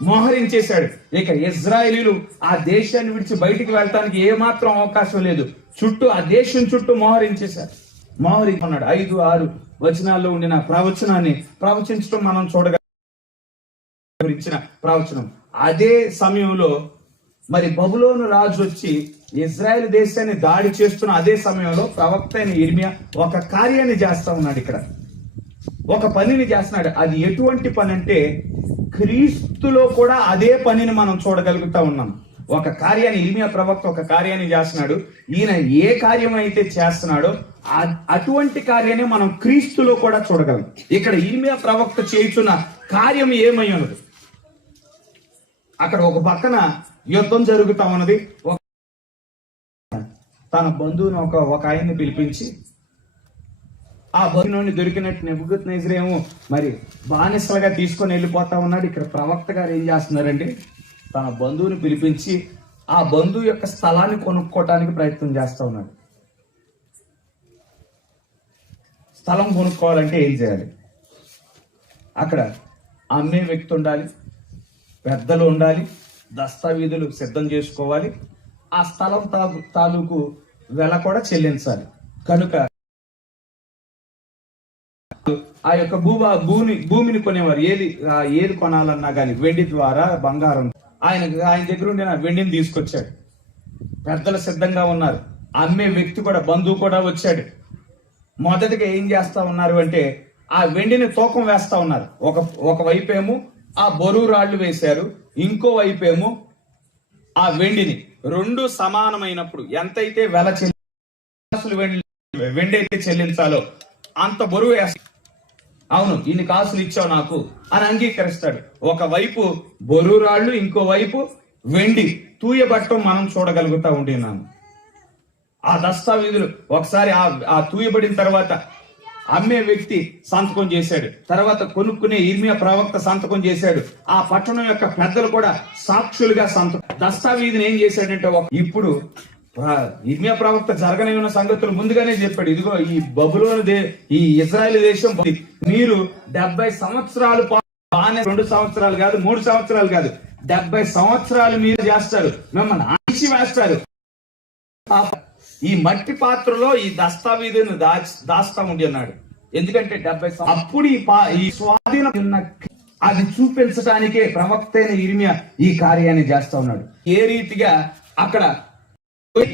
మోహరించేశాడు. ఇక ఇజ్రాయేలీలు ఆ దేశాన్ని విడిచి బయటికి వెళ్ళటానికి ఏమాత్రం అవకాశం లేదు. చుట్టూ ఆ దేశం చుట్టూ మోహరించేశారు. మోహరించుకున్నాడు. 5-6 వచనాల్లో ఉండిన ప్రవచనాన్ని ప్రవచించడం మనం చూడగలిగిన ప్రవచనం. అదే సమయంలో మరి బబులోను రాజు వచ్చి ఇజ్రాయెల్ దేశాన్ని దాడి చేస్తున్న అదే సమయంలో ప్రవక్త అయిన ఇర్మియా ఒక కార్యాన్ని చేస్తా ఉన్నాడు. ఇక్కడ ఒక పనిని చేస్తున్నాడు. అది ఎటువంటి పని అంటే క్రీస్తులో కూడా అదే పనిని మనం చూడగలుగుతా ఉన్నాం. ఒక కార్యాన్ని ఇర్మియా ప్రవక్త ఒక కార్యాన్ని చేస్తున్నాడు. ఈయన ఏ కార్యం అయితే చేస్తున్నాడో అటువంటి కార్యాన్ని మనం క్రీస్తులో కూడా చూడగలం. ఇక్కడ ఇర్మియా ప్రవక్త చేస్తున్న కార్యం ఏమై ఉన్నది? అక్కడ ఒక పక్కన యుద్ధం జరుగుతా ఉన్నది. తన బంధువుని ఒక ఆయన్ని పిలిపించి, ఆ బంధువుని దొరికినట్టు నెబుకద్నెజరేమో మరి బానిసలుగా తీసుకొని వెళ్ళిపోతా ఉన్నాడు. ఇక్కడ ప్రవక్త గారు ఏం చేస్తున్నారంటే తన బంధువుని పిలిపించి ఆ బంధువు యొక్క స్థలాన్ని కొనుక్కోవటానికి ప్రయత్నం చేస్తా ఉన్నాడు. స్థలం కొనుక్కోవాలంటే ఏం చేయాలి? అక్కడ అమ్మే వ్యక్తి ఉండాలి, పెద్దలు ఉండాలి, దస్తావేజులు సిద్ధం చేసుకోవాలి, ఆ స్థలం తాలూకు వెల కూడా చెల్లించాలి. కనుక ఆ యొక్క భూమిని కొనేవారు ఏది కొనాలన్నా కానీ వెండి ద్వారా, బంగారం, ఆయన దగ్గర ఉండి వెండిని తీసుకొచ్చాడు. పెద్దలు సిద్ధంగా ఉన్నారు, అమ్మే వ్యక్తి కూడా, బంధువు కూడా వచ్చాడు. మొదటిగా ఏం చేస్తా ఉన్నారు అంటే ఆ వెండిని తూకం వేస్తా ఉన్నారు. ఒక వైపేమో ఆ బరువు రాళ్లు వేశారు, ఇంకో వైపేమో ఆ వెండిని. రెండు సమానమైనప్పుడు ఎంతైతే వెల వెండి అయితే చెల్లించాలో అంత బరువు వేస్తాడు. అవును, ఇన్ని కాసులు ఇచ్చావు నాకు అని అంగీకరిస్తాడు. ఒకవైపు బరువు రాళ్లు, ఇంకో వైపు వెండి తూయబట్టం మనం చూడగలుగుతా ఉంటున్నాము. ఆ దస్తావేజులు ఒకసారి ఆ తూయబడిన తర్వాత అమ్మే వ్యక్తి సంతకం చేశాడు, తర్వాత కొనుక్కునే ఇర్మియా ప్రవక్త సంతకం చేశాడు, ఆ పట్టణం యొక్క పెద్దలు కూడా సాక్షులుగా దస్తావేజుని ఏం చేశాడంటే ఇప్పుడు ఇర్మియా ప్రవక్త జరగనే ఉన్న సంగతులు ముందుగానే చెప్పాడు. ఇదిగో ఈ బబులోను ఈ ఇజ్రాయెల్ దేశం మీరు 70 సంవత్సరాలు బాగానే, 2 సంవత్సరాలు కాదు, 3 సంవత్సరాలు కాదు, 70 సంవత్సరాలు మీరు చేస్తారు, మిమ్మల్ని ఆచి వేస్తారు. ఈ మట్టి పాత్రలో ఈ దస్తావేజును దాస్తా ఉండి అన్నాడు. ఎందుకంటే 70 అప్పుడు ఈ స్వాధీనం అది చూపించడానికే ప్రవక్త అయిన ఇర్మియా ఈ కార్యాన్ని చేస్తా ఉన్నాడు. ఏ రీతిగా అక్కడ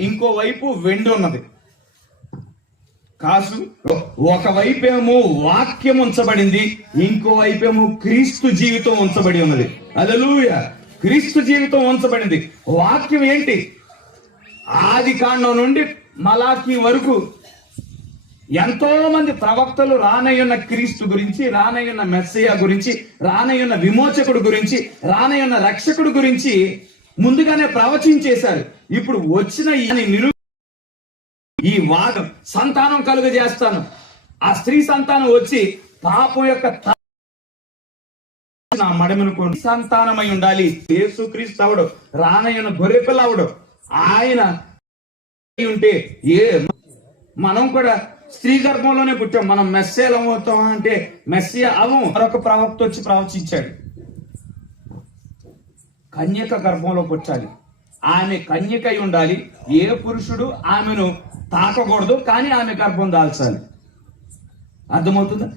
ఇంకోవైపు వెండి ఉన్నది కాసు, ఒకవైపేమో వాక్యం ఉంచబడింది, ఇంకోవైపేమో క్రీస్తు జీవితం ఉంచబడి ఉన్నది. హల్లెలూయా! క్రీస్తు జీవితం ఉంచబడింది. వాక్యం ఏంటి? ఆది కాండం నుండి మలాకీ వరకు ఎంతో మంది ప్రవక్తలు రానయ్యున్న క్రీస్తు గురించి, రానయ్యున్న మెస్సయ్య గురించి, రానయ్యున్న విమోచకుడు గురించి, రానయ్యున్న రక్షకుడు గురించి ముందుగానే ప్రవచించేశారు. ఇప్పుడు వచ్చిన ఈ వాదం సంతానం కలుగజేస్తాను, ఆ స్త్రీ సంతానం వచ్చి పాపం యొక్క నా మడమనుకోండి సంతానమై ఉండాలి. యేసుక్రీస్తు అవడు, రానయ్యున్న గొర్రెపిల్ల అవడు, ఆయన ఉంటే మనం కూడా స్త్రీ గర్భంలోనే పుట్టాం. మనం మెస్సేలు అవుతాం అంటే మెస్సియా అవం. మరొక ప్రవక్త వచ్చి ప్రవచించాడు, కన్యక గర్భంలో పుట్టాలి, ఆమె కన్యకై ఉండాలి, ఏ పురుషుడు ఆమెను తాకకూడదు, కానీ ఆమె గర్భం దాల్చాలి. అర్థమవుతుందా?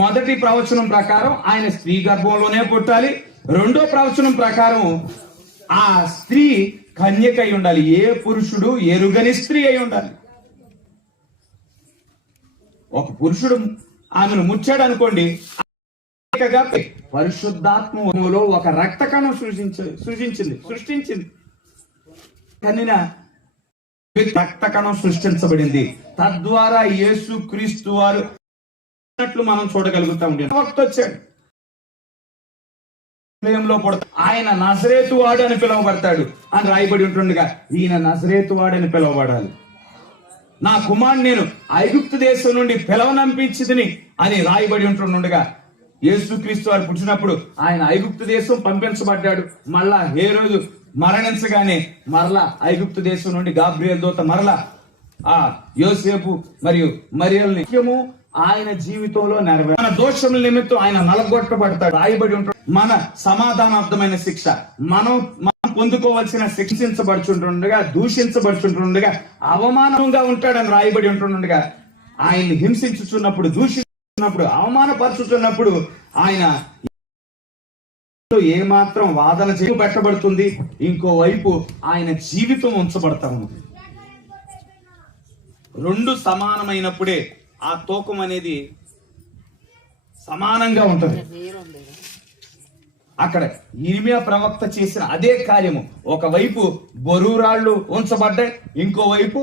మొదటి ప్రవచనం ప్రకారం ఆయన స్త్రీ గర్భంలోనే పుట్టాలి. రెండో ప్రవచనం ప్రకారం ఆ స్త్రీ కన్యక అయి ఉండాలి, ఏ పురుషుడు ఎరుగని స్త్రీ అయి ఉండాలి. ఒక పురుషుడు ఆమెను ముచ్చాడు అనుకోండి, పరిశుద్ధాత్మలో ఒక రక్త కణం సృష్టించింది కనిన రక్త కణం సృష్టించబడింది. తద్వారా యేసు క్రీస్తు వారు మనం చూడగలుగుతా ఉండే భక్తి వచ్చాడు. ఆయన నజరేతు వాడు అని పిలువబడతాడు అని రాయబడి ఉంటుండగా ఈయన నజరేతు వాడని పిలువబడాలి. నా కుమారుడు నేను ఐగుప్తు దేశం నుండి పిలవనంపించితిని అని రాయబడి ఉంటుండగా యేసుక్రీస్తు వారు పుట్టినప్పుడు ఆయన ఐగుప్తు దేశం పంపించబడ్డాడు. మళ్ళా హేరోదు మరణించగానే మరలా ఐగుప్తు దేశం నుండి గాబ్రియల్ దూత మరలా ఆ యోసేపు మరియు మరియల్ని ఆయన జీవితంలో నెరవేరు. మన దోషముల నిమిత్తం ఆయన నలగొట్టబడతాడు, రాయబడి ఉంటాడు. మన సమాధానార్థమైన శిక్ష మనం పొందుకోవాల్సిన శిక్షించబడుచుంటుండగా, దూషించబడుచుంటుండగా, అవమానంగా ఉంటాడని రాయబడి ఉంటుండగా ఆయన్ని హింసించుచున్నప్పుడు, దూషించున్నప్పుడు, అవమానపరుచుతున్నప్పుడు ఆయన ఏమాత్రం వాదన పెట్టబడుతుంది, ఇంకోవైపు ఆయన జీవితం ఉంచబడతా ఉంది. రెండు సమానమైనప్పుడే ఆ తూకం అనేది సమానంగా ఉంటుంది. అక్కడ ఇర్మియా ప్రవక్త చేసిన అదే కార్యము, ఒకవైపు బరువు రాళ్లు ఉంచబడ్డాయి, ఇంకోవైపు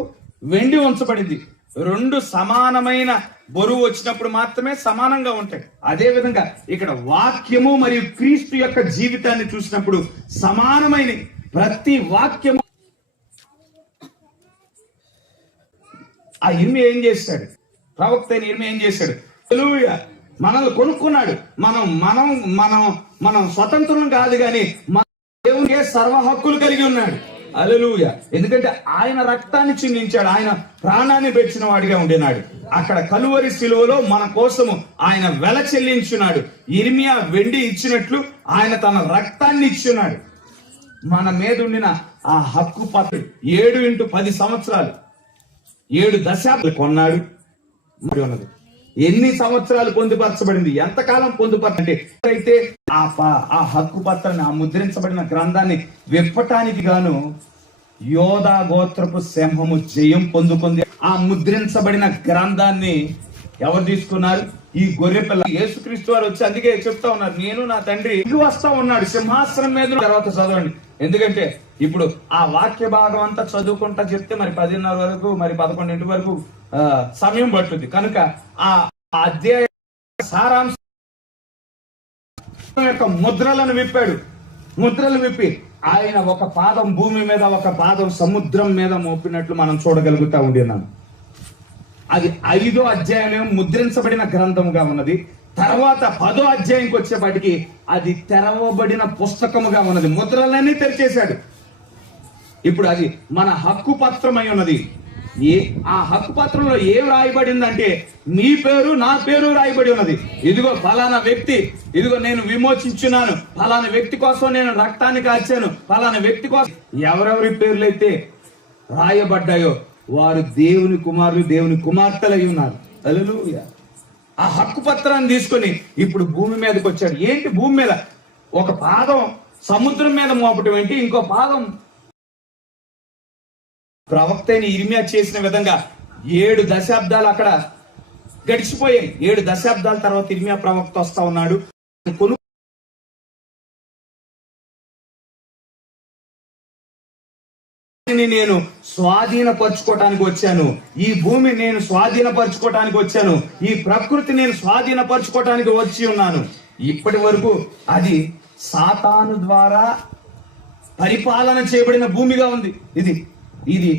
వెండి ఉంచబడింది. రెండు సమానమైన బరువు వచ్చినప్పుడు మాత్రమే సమానంగా ఉంటాయి. అదే విధంగా ఇక్కడ వాక్యము మరియు క్రీస్తు యొక్క జీవితాన్ని చూసినప్పుడు సమానమైన ప్రతి వాక్యము. ఆ ఇర్మియా ఏం చేశాడు? ప్రవక్త అయిన ఇర్మియా ఏం చేశాడు? హల్లెలూయా! మనల్ని కొనుక్కున్నాడు. మనం స్వతంత్రం కాదు, కానీ మన దేవునికే సర్వ హక్కులు కలిగి ఉన్నాడు. హల్లెలూయా! ఎందుకంటే ఆయన రక్తాన్ని చిందించాడు, ఆయన ప్రాణాన్ని పెంచిన వాడిగా ఉండినాడు. అక్కడ కలువరి శిలువలో మన కోసము ఆయన వెల చెల్లించున్నాడు. ఇర్మియా వెండి ఇచ్చినట్లు ఆయన తన రక్తాన్ని ఇచ్చున్నాడు. మన మీద ఉండిన ఆ హక్కు పత్ర 7 × 10 సంవత్సరాలు 7 దశాబ్దాలు కొన్నాడు. ఉన్నది ఎన్ని సంవత్సరాలు పొందుపరచబడింది, ఎంతకాలం పొందుపరచండి అయితే ఆ హక్కు పత్రాన్ని, ఆ ముద్రించబడిన గ్రంథాన్ని విప్పటానికి గాను యోధా గోత్రపు సింహము జయం పొందుకుంది. ఆ ముద్రించబడిన గ్రంథాన్ని ఎవరు తీసుకున్నారు? ఈ గొర్రె పిల్ల యేసుక్రీస్తు వారు వచ్చి అందుకే చెప్తా ఉన్నారు, నేను నా తండ్రి ఇల్లు వస్తా ఉన్నాడు సింహాసనం మీద. తర్వాత చదవండి, ఎందుకంటే ఇప్పుడు ఆ వాక్య భాగం అంతా చదువుకుంటా చెప్తే మరి 10:30 వరకు, మరి 11 వరకు సమయం పట్టుద్ది. కనుక ఆ అధ్యాయ సారాంశం యొక్క ముద్రలను విప్పాడు. ముద్రలు విప్పి ఆయన ఒక పాదం భూమి మీద, ఒక పాదం సముద్రం మీద మోపినట్లు మనం చూడగలుగుతా ఉండినాం. అది 5వ అధ్యాయం ముద్రించబడిన గ్రంథముగా ఉన్నది. తర్వాత 10వ అధ్యాయంకి వచ్చేపాటికి అది తెరవబడిన పుస్తకముగా ఉన్నది. ముద్రలన్నీ తెరిచేశాడు. ఇప్పుడు అది మన హక్కు పత్రమై ఉన్నది. ఆ హక్కు పత్రంలో ఏం రాయబడిందంటే మీ పేరు, నా పేరు రాయబడి ఉన్నది. ఇదిగో ఫలానా వ్యక్తి, ఇదిగో నేను విమోచించున్నాను, ఫలానా వ్యక్తి కోసం నేను రక్తాన్ని కాచాను, ఫలానా వ్యక్తి కోసం ఎవరెవరి పేర్లైతే రాయబడ్డాయో వారు దేవుని కుమారులు, దేవుని కుమార్తెలై ఉన్నారు. హల్లెలూయా. ఆ హక్కు పత్రాన్ని తీసుకొని ఇప్పుడు భూమి మీదకి వచ్చాడు. ఏంటి భూమి మీద? ఒక పాదం సముద్రం మీద మోపటం ఏంటి, ఇంకో పాదం ప్రవక్త అయిన ఇర్మియా చేసిన విధంగా 7 దశాబ్దాలు అక్కడ గడిచిపోయాయి. 7 దశాబ్దాల తర్వాత ఇర్మియా ప్రవక్త వస్తా ఉన్నాడు. నేను స్వాధీనపరచుకోవటానికి వచ్చాను, ఈ భూమి నేను స్వాధీనపరచుకోవటానికి వచ్చాను, ఈ ప్రకృతి నేను స్వాధీనపరచుకోవటానికి వచ్చి ఉన్నాను. ఇప్పటి వరకు అది సాతాను ద్వారా పరిపాలన చేయబడిన భూమిగా ఉంది. ఇది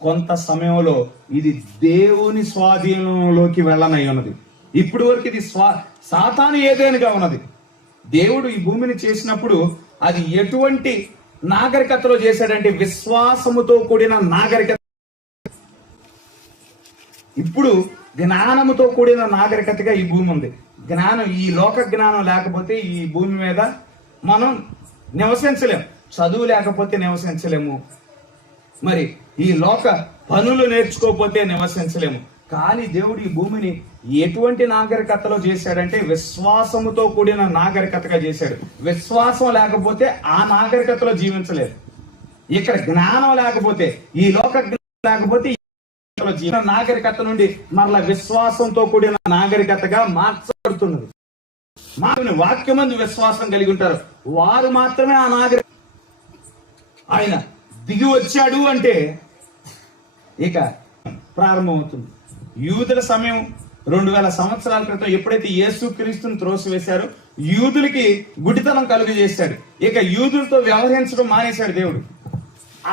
కొంత సమయంలో ఇది దేవుని స్వాధీనంలోకి వెళ్ళనై ఉన్నది. ఇప్పటి వరకు ఇది సాతాను ఏదైనాగా ఉన్నది. దేవుడు ఈ భూమిని చేసినప్పుడు అది ఎటువంటి నాగరికతలో చేశాడంటే విశ్వాసముతో కూడిన నాగరికత. ఇప్పుడు జ్ఞానముతో కూడిన నాగరికతగా ఈ భూమి ఉంది. జ్ఞానం, ఈ లోక జ్ఞానం లేకపోతే ఈ భూమి మీద మనం నివసించలేము. చదువు లేకపోతే నివసించలేము. మరి ఈ లోక పనులు నేర్చుకోకపోతే నివసించలేము. కానీ దేవుడు ఈ భూమిని ఎటువంటి నాగరికతలో చేశాడంటే విశ్వాసముతో కూడిన నాగరికతగా చేశాడు. విశ్వాసం లేకపోతే ఆ నాగరికతలో జీవించలేదు. ఇక్కడ జ్ఞానం లేకపోతే, ఈ లోక జ్ఞానం లేకపోతే నాగరికత నుండి మరలా విశ్వాసంతో కూడిన నాగరికతగా మార్చబడుతున్నది. వాక్యమందు విశ్వాసం కలిగి ఉంటారు వారు మాత్రమే ఆ నాగరిక. ఆయన దిగి వచ్చాడు అంటే ఇక ప్రారంభమవుతుంది. యూదుల సమయం 2000 సంవత్సరాల క్రితం ఎప్పుడైతే యేసుక్రీస్తుని త్రోసివేశారో యూదులకి గుడితనం కలుగు చేశాడు. ఇక యూదులతో వ్యవహరించడం మానేశాడు దేవుడు.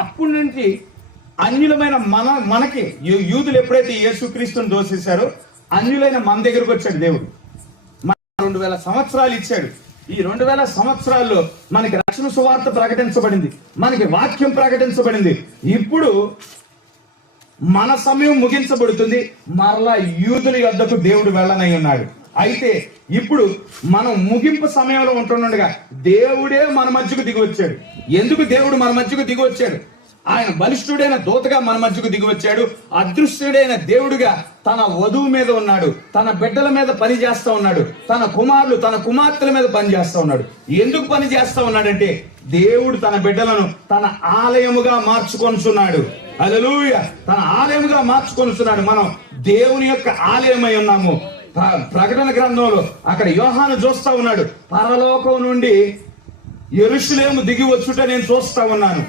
అప్పటి నుంచి అన్యులమైన మనకి యూదులు ఎప్పుడైతే యేసుక్రీస్తుని దోసేశారో అన్యులైన మన దగ్గరకు వచ్చాడు దేవుడు. 2000 సంవత్సరాలు ఇచ్చాడు. ఈ 2000 సంవత్సరాల్లో మనకి రక్షణ సువార్త ప్రకటించబడింది, మనకి వాక్యం ప్రకటించబడింది. ఇప్పుడు మన సమయం ముగించబడుతుంది. మరలా యూదుల యొద్దకు దేవుడు వెళ్ళనై ఉన్నాడు. అయితే ఇప్పుడు మనం ముగింపు సమయంలో ఉంటుండగా దేవుడే మన మధ్యకు దిగి వచ్చాడు. ఎందుకు దేవుడు మన మధ్యకు దిగి వచ్చాడు? ఆయన బలిష్ఠుడైన దూతగా మన మధ్యకు దిగి వచ్చాడు. అదృశ్యుడైన దేవుడుగా తన వధువు మీద ఉన్నాడు, తన బిడ్డల మీద పని చేస్తా ఉన్నాడు, తన కుమారులు, తన కుమార్తెల మీద పని చేస్తా ఉన్నాడు. ఎందుకు పని చేస్తా ఉన్నాడంటే దేవుడు తన బిడ్డలను తన ఆలయముగా మార్చుకొనుచున్నాడు. హల్లెలూయా. తన ఆలయముగా మార్చుకొనుచున్నాడు. మనం దేవుని యొక్క ఆలయమై ఉన్నాము. ప్రకటన గ్రంథంలో అక్కడ యోహాను చూస్తా ఉన్నాడు, పరలోకం నుండి యెరూషలేము దిగి వచ్చుట నేను చూస్తా ఉన్నాను.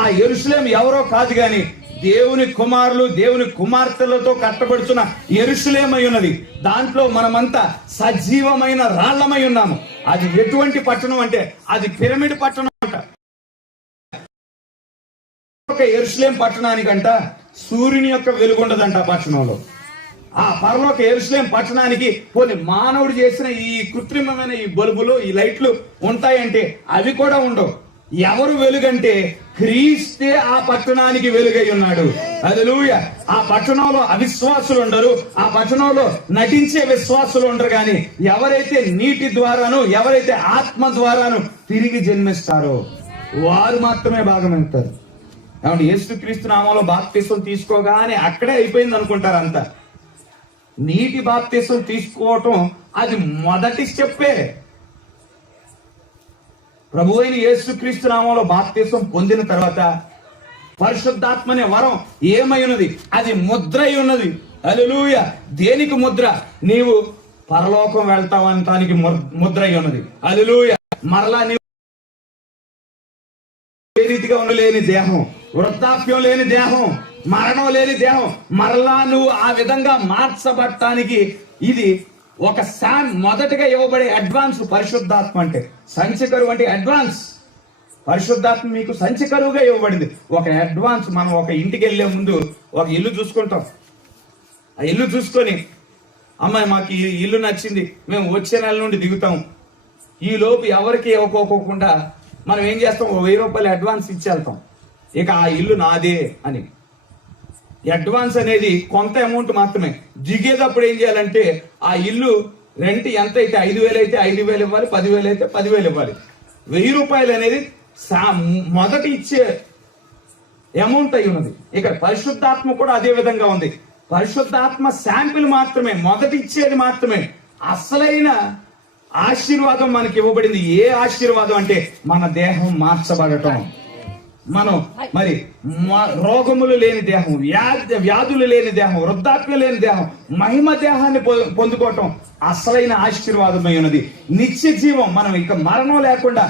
ఆ యెరూషలేము ఎవరో కాదు గాని దేవుని కుమారులు, దేవుని కుమార్తెలతో కట్టబడుతున్న యెరూషలేమై ఉన్నది. దాంట్లో మనమంతా సజీవమైన రాళ్లమై ఉన్నాము. అది ఎటువంటి పట్టణం అంటే అది పిరమిడ్ పట్టణం అంట. యెరూషలేం పట్టణానికంట సూర్యుని యొక్క వెలుగుండదంట పట్టణంలో. ఆ పరలోక యెరూషలేం పట్టణానికి పోనీ మానవుడు చేసిన ఈ కృత్రిమమైన ఈ బల్బులు, ఈ లైట్లు ఉంటాయంటే అవి కూడా ఉండవు. ఎవరు వెలుగంటే క్రీస్తే ఆ పట్టణానికి వెలుగై ఉన్నాడు. హల్లెలూయా. ఆ పట్టణంలో అవిశ్వాసులు ఉండరు, ఆ పట్టణంలో నటించే విశ్వాసులు ఉండరు. కానీ ఎవరైతే నీటి ద్వారాను, ఎవరైతే ఆత్మ ద్వారాను తిరిగి జన్మిస్తారో వారు మాత్రమే భాగమవుతారు. ఏమంటే యేసుక్రీస్తు నామంలో బాప్తిసం తీసుకోగానే అక్కడే అయిపోయింది అనుకుంటారు అంతా. నీటి బాప్తిసం తీసుకోవటం అది మొదటి స్టెప్పే. ప్రభు అయిన యేసుక్రీస్తు నామంలో బాప్తిసం పొందిన తర్వాత పరిశుద్ధాత్మ అనే వరం ఏమై ఉన్నది? అది ముద్ర అయి ఉన్నది. హల్లెలూయా. దేనికి ముద్ర? నీవు పరలోకం వెళ్తావనటానికి ముద్ర అయి ఉన్నది. హల్లెలూయా. మరలా నీవు ఏ రీతిగా ఉండలేని దేహం, వృద్ధాప్యం లేని దేహం, మరణం లేని దేహం, మరలా నువ్వు ఆ విధంగా మార్చబడటానికి ఇది ఒక మొదటగా ఇవ్వబడే అడ్వాన్స్. పరిశుద్ధాత్మ అంటే సంచికరువు అంటే అడ్వాన్స్. పరిశుద్ధాత్మ మీకు సంచికరువుగా ఇవ్వబడింది, ఒక అడ్వాన్స్. మనం ఒక ఇంటికి వెళ్లే ముందు ఒక ఇల్లు చూసుకుంటాం. ఆ ఇల్లు చూసుకొని, అమ్మాయి మాకు ఈ ఇల్లు నచ్చింది, మేము వచ్చే నెల నుండి దిగుతాం. ఈ లోపు ఎవరికి ఇవ్వకోకుండా మనం ఏం చేస్తాం? 1000 రూపాయలు అడ్వాన్స్ ఇచ్చి వెళ్తాం, ఇక ఆ ఇల్లు నాదే అని. అడ్వాన్స్ అనేది కొంత అమౌంట్ మాత్రమే. దిగేటప్పుడు ఏం చేయాలంటే ఆ ఇల్లు రెంట్ ఎంత అయితే 5000 అయితే 5000 ఇవ్వాలి, 10,000 అయితే 10,000 ఇవ్వాలి. 1000 రూపాయలు అనేది మొదటి ఇచ్చే అమౌంట్ అయి ఉన్నది. ఇక పరిశుద్ధాత్మ కూడా అదే విధంగా ఉంది. పరిశుద్ధాత్మ శాంపిల్ మాత్రమే, మొదటి ఇచ్చేది మాత్రమే. అసలైన ఆశీర్వాదం మనకి ఇవ్వబడింది. ఏ ఆశీర్వాదం అంటే మన దేహం మార్చబడటం. మనం మరి రోగములు లేని దేహం, వ్యాధులు లేని దేహం, వృద్ధాప్యం లేని దేహం, మహిమ దేహాన్ని పొందుకోవటం అసలైన ఆశీర్వాదమై ఉన్నది. నిత్య జీవం, మనం ఇక మరణం లేకుండా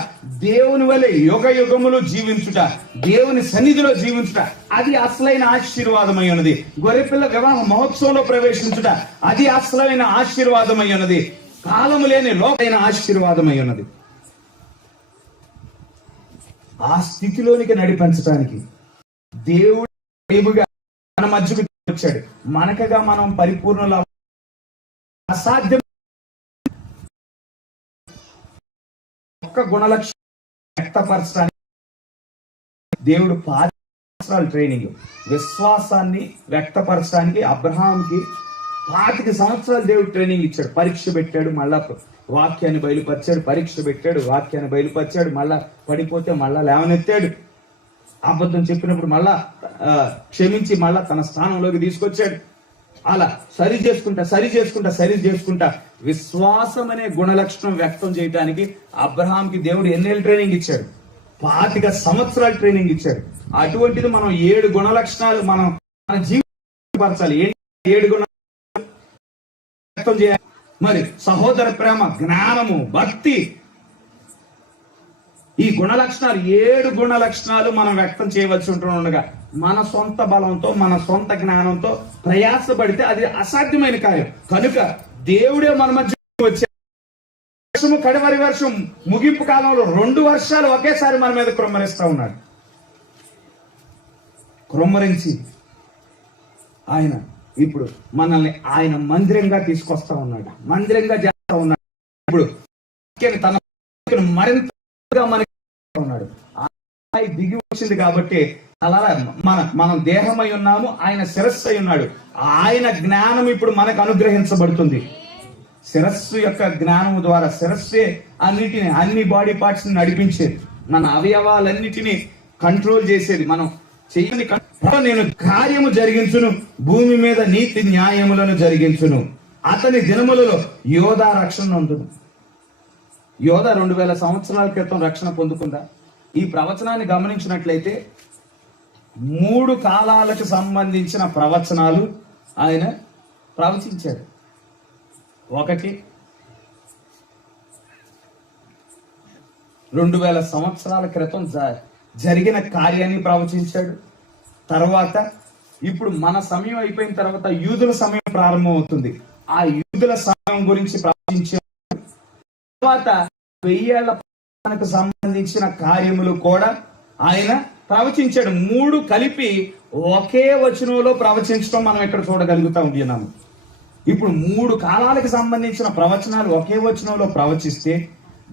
దేవుని వలె యుగ యుగములు జీవించుట, దేవుని సన్నిధిలో జీవించుట, అది అసలైన ఆశీర్వాదమై ఉన్నది. గొర్రెపిల్ల వివాహ మహోత్సవంలో ప్రవేశించుట, అది అసలైన ఆశీర్వాదమై ఉన్నది. కాలము లేని లోకైన ఆశీర్వాదమై ఉన్నది. ఆ స్థితిలోనికి నడిపించడానికి దేవుడు మన మధ్యకు వచ్చాడు. మనకగా మనం పరిపూర్ణుల అసాధ్యం. ఒక్క గుణలక్షణం వ్యక్తపరచడానికి దేవుడు 10 సంవత్సరాల ట్రైనింగ్, విశ్వాసాన్ని వ్యక్తపరచడానికి అబ్రహాంకి 25 సంవత్సరాలు దేవుడు ట్రైనింగ్ ఇచ్చాడు. పరీక్ష పెట్టాడు, మళ్ళా వాక్యాన్ని బయలుపరిచాడు. పరీక్ష పెట్టాడు, వాక్యాన్ని బయలుపరిచాడు. మళ్ళా పడిపోతే మళ్ళా లేవనెత్తాడు. అబద్ధం చెప్పినప్పుడు మళ్ళా క్షమించి మళ్ళా తన స్థానంలోకి తీసుకొచ్చాడు. అలా సరి చేసుకుంటా విశ్వాసం అనే గుణలక్షణం వ్యక్తం చేయడానికి అబ్రహాంకి దేవుడు ఎన్నేళ్ళు ట్రైనింగ్ ఇచ్చాడు? 25 సంవత్సరాలు ట్రైనింగ్ ఇచ్చాడు. అటువంటిది మనం 7 గుణలక్షణాలు మనం మన జీవించాలి. 7 గుణ వ్యక్తం చేయాలి. మరి సహోదర ప్రేమ, జ్ఞానము, భక్తి, ఈ గుణలక్షణాలు 7 గుణలక్షణాలు మనం వ్యక్తం చేయవలసి ఉంటుండగా మన సొంత బలంతో, మన సొంత జ్ఞానంతో ప్రయాసపడితే అది అసాధ్యమైన కార్యం. కనుక దేవుడే మన మధ్య వచ్చే కడవరి వర్షం ముగింపు కాలంలో 2 వర్షాలు ఒకేసారి మన మీద కృమ్మరిస్తా ఉన్నాడు. కృమ్మరించి ఆయన ఇప్పుడు మనల్ని ఆయన మందిరంగా తీసుకొస్తా ఉన్నాడు, మందిరంగా చేస్తా ఉన్నాడు. ఇప్పుడు తన మరింతగా మనకి ఉన్నాడు. దిగి వచ్చింది కాబట్టి అలా మనం దేహమై ఉన్నాము, ఆయన శిరస్సు అయి ఉన్నాడు. ఆయన జ్ఞానం ఇప్పుడు మనకు అనుగ్రహించబడుతుంది. శిరస్సు యొక్క జ్ఞానము ద్వారా, శిరస్సే అన్ని బాడీ పార్ట్స్ ని నడిపించేది, మన అవయవాలన్నిటినీ కంట్రోల్ చేసేది. మనం చెయ్యని నేను కార్యము జరిగించును, భూమి మీద నీతి న్యాయములను జరిగించును, అతని దినములలో యోధా రక్షణ ఉండును. యోధా 2000 సంవత్సరాల క్రితం రక్షణ పొందుకుందా? ఈ ప్రవచనాన్ని గమనించినట్లయితే 3 కాలాలకు సంబంధించిన ప్రవచనాలు ఆయన ప్రవచించాడు. ఒకటి 2000 సంవత్సరాల క్రితం జరిగిన కార్యాన్ని ప్రవచించాడు. తర్వాత ఇప్పుడు మన సమయం అయిపోయిన తర్వాత యూదుల సమయం ప్రారంభం అవుతుంది. ఆ యూదుల సమయం గురించి ప్రవచించాడు. తర్వాత 1000 ఏళ్ల పాలనకు సంబంధించిన కార్యములు కూడా ఆయన ప్రవచించాడు. 3 కలిపి ఒకే వచనంలో ప్రవచించడం మనం ఇక్కడ చూడగలుగుతా ఉంటున్నాము. ఇప్పుడు 3 కాలాలకు సంబంధించిన ప్రవచనాలు ఒకే వచనంలో ప్రవచిస్తే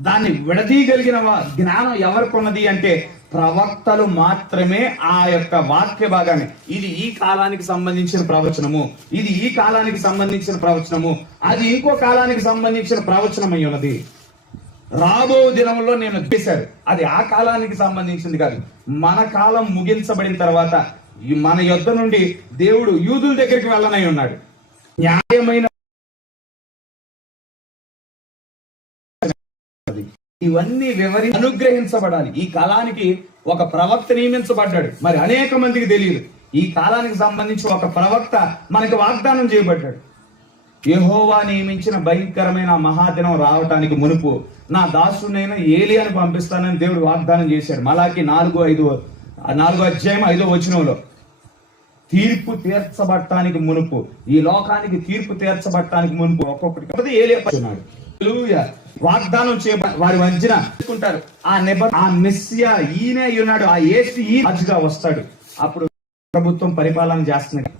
దాన్ని విడదీయగలిగిన జ్ఞానం ఎవరికి ఉన్నది అంటే ప్రవక్తలు మాత్రమే. ఆ యొక్క వాక్య భాగాన్ని, ఇది ఈ కాలానికి సంబంధించిన ప్రవచనము, ఇది ఈ కాలానికి సంబంధించిన ప్రవచనము, అది ఇంకో కాలానికి సంబంధించిన ప్రవచనం అయి ఉన్నది. రాబో దినంలో నేను చేశాడు, అది ఆ కాలానికి సంబంధించింది కాదు. మన కాలం ముగించబడిన తర్వాత మన యొద్ద నుండి దేవుడు యూదుల దగ్గరికి వెళ్ళనై ఉన్నాడు. న్యాయమైన ఇవన్నీ అనుగ్రహించబడాలి. ఈ కాలానికి ఒక ప్రవక్త నియమించబడ్డాడు. మరి అనేక మందికి తెలియదు. ఈ కాలానికి సంబంధించి ఒక ప్రవక్త మనకి వాగ్దానం చేయబడ్డాడు. యెహోవా నియమించిన భయంకరమైన మహాదినం రావటానికి మునుపు నా దాసునైనా ఏలియాను పంపిస్తానని దేవుడు వాగ్దానం చేశాడు. మలాకి 4:5 తీర్పు తీర్చబడటానికి మునుపు, ఈ లోకానికి తీర్పు తీర్చబడటానికి మునుపు ఒక్కొక్కటి ఏలియా పడుతున్నాడు. వాగ్దానం వారి మధ్యన తీసుకుంటారు. ఆ మెస్సియా ఈయనే ఉన్నాడు, ఆ యేసు ఈ రాజుగా వస్తాడు. అప్పుడు ప్రభుత్వం పరిపాలన చేస్తున్నాడు.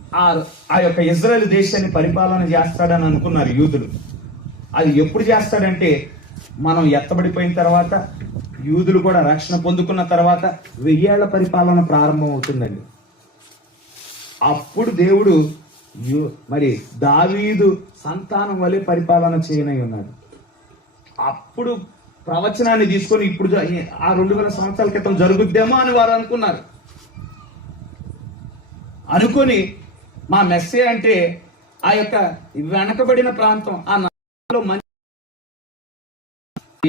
ఆ యొక్క ఇజ్రాయెల్ దేశాన్ని పరిపాలన చేస్తాడని అనుకున్నారు యూదులు. అది ఎప్పుడు చేస్తాడంటే మనం ఎత్తబడిపోయిన తర్వాత, యూదులు కూడా రక్షణ పొందుకున్న తర్వాత 1000 ఏళ్ల పరిపాలన ప్రారంభం అవుతుందండి. అప్పుడు దేవుడు మరి దావీదు సంతానం వలె పరిపాలన చేయనై ఉన్నాడు. అప్పుడు ప్రవచనాన్ని తీసుకొని ఇప్పుడు ఆ 2000 సంవత్సరాల క్రితం జరుగుద్దేమో అని వారు అనుకున్నారు. అనుకొని మా మెస్సే అంటే ఆ యొక్క వెనకబడిన ప్రాంతం, ఆ నగరంలో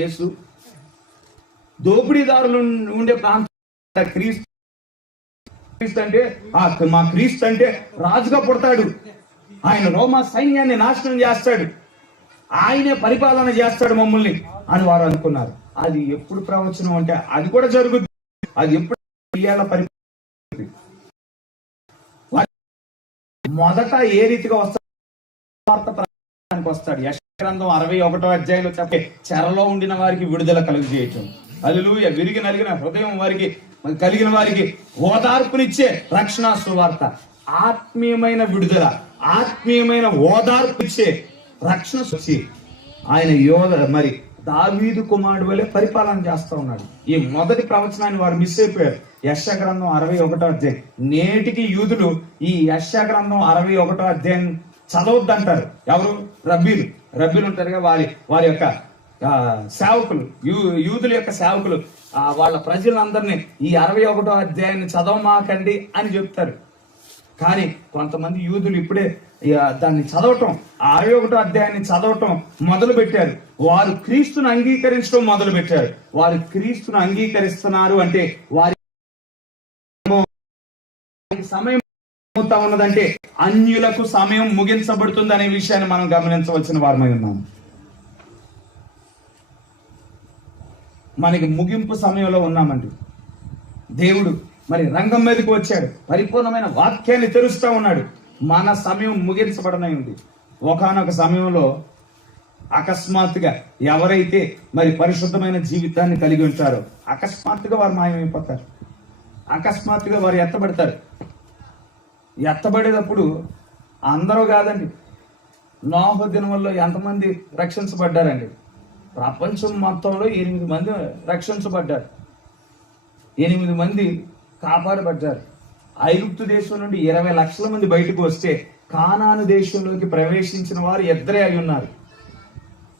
యేసు దోపిడీదారులు ఉండే ప్రాంతం. క్రీస్తు అంటే మా క్రీస్తు అంటే రాజుగా పుడతాడు, ఆయన రోమా సైన్యాన్ని నాశనం చేస్తాడు, ఆయనే పరిపాలన చేస్తాడు మమ్మల్ని అని వారు అనుకున్నారు. అది ఎప్పుడు ప్రవచనం అంటే అది కూడా జరుగుతుంది. అది ఎప్పుడు మొదట ఏ రీతిగా వస్తాడు? యెషయా గ్రంథం 61వ అధ్యాయంలో చెప్పే చెరలో ఉండిన వారికి విడుదల కలుగజేయటం. హల్లెలూయా. విరిగి నలిగిన హృదయం వారికి కలిగిన వారికి ఓదార్పునిచ్చే రక్షణ సువార్త. ఆత్మీయమైన విడుదల, ఆత్మీయమైన ఓదార్పునిచ్చే రక్షణ వచ్చి ఆయన మరి దావీదు కుమారుడు వలె పరిపాలన చేస్తా ఉన్నాడు. ఈ మొదటి ప్రవచనాన్ని వారు మిస్ అయిపోయారు. యెషయా గ్రంథం 61వ అధ్యాయం. నేటికి యూదులు ఈ యెషయా గ్రంథం 61వ అధ్యాయం చదవద్దంటారు. ఎవరు? రబ్బీలు ఉంటారుగా, వారి యొక్క సేవకులు, యూదుల యొక్క సేవకులు వాళ్ళ ప్రజలందరినీ ఈ 61వ అధ్యాయాన్ని చదవమాకండి అని చెప్తారు. కానీ కొంతమంది యూదులు ఇప్పుడే దాన్ని చదవటం, 61వ అధ్యాయాన్ని చదవటం మొదలు పెట్టారు. వారు క్రీస్తును అంగీకరించడం మొదలు పెట్టారు. వారు క్రీస్తును అంగీకరిస్తున్నారు అంటే వారి సమయం అవుతా ఉన్నదంటే అన్యులకు సమయం ముగించబడుతుంది అనే విషయాన్ని మనం గమనించవలసిన వారమై ఉన్నాము. మనకి ముగింపు సమయంలో ఉన్నామండి. దేవుడు మరి రంగం మీదకి వచ్చాడు, పరిపూర్ణమైన వాక్యాన్ని తెరుస్తా ఉన్నాడు. మన సమయం ముగించబడనై ఉంది. ఒకానొక సమయంలో అకస్మాత్తుగా ఎవరైతే మరి పరిశుద్ధమైన జీవితాన్ని కలిగి ఉంటారో అకస్మాత్తుగా వారు మాయమైపోతారు. అకస్మాత్తుగా వారు ఎత్తబడతారు. ఎత్తబడేటప్పుడు అందరూ కాదండి, నోహ దినముల్లో ఎంతమంది రక్షించబడ్డారండి? ప్రపంచం మొత్తంలో 8 మంది రక్షించబడ్డారు. 8 మంది కాపాడబడ్డారు. ఐగుప్తు దేశం నుండి 20 లక్షల మంది బయటకు వస్తే కానాను దేశంలోకి ప్రవేశించిన వారు 2 అయి ఉన్నారు.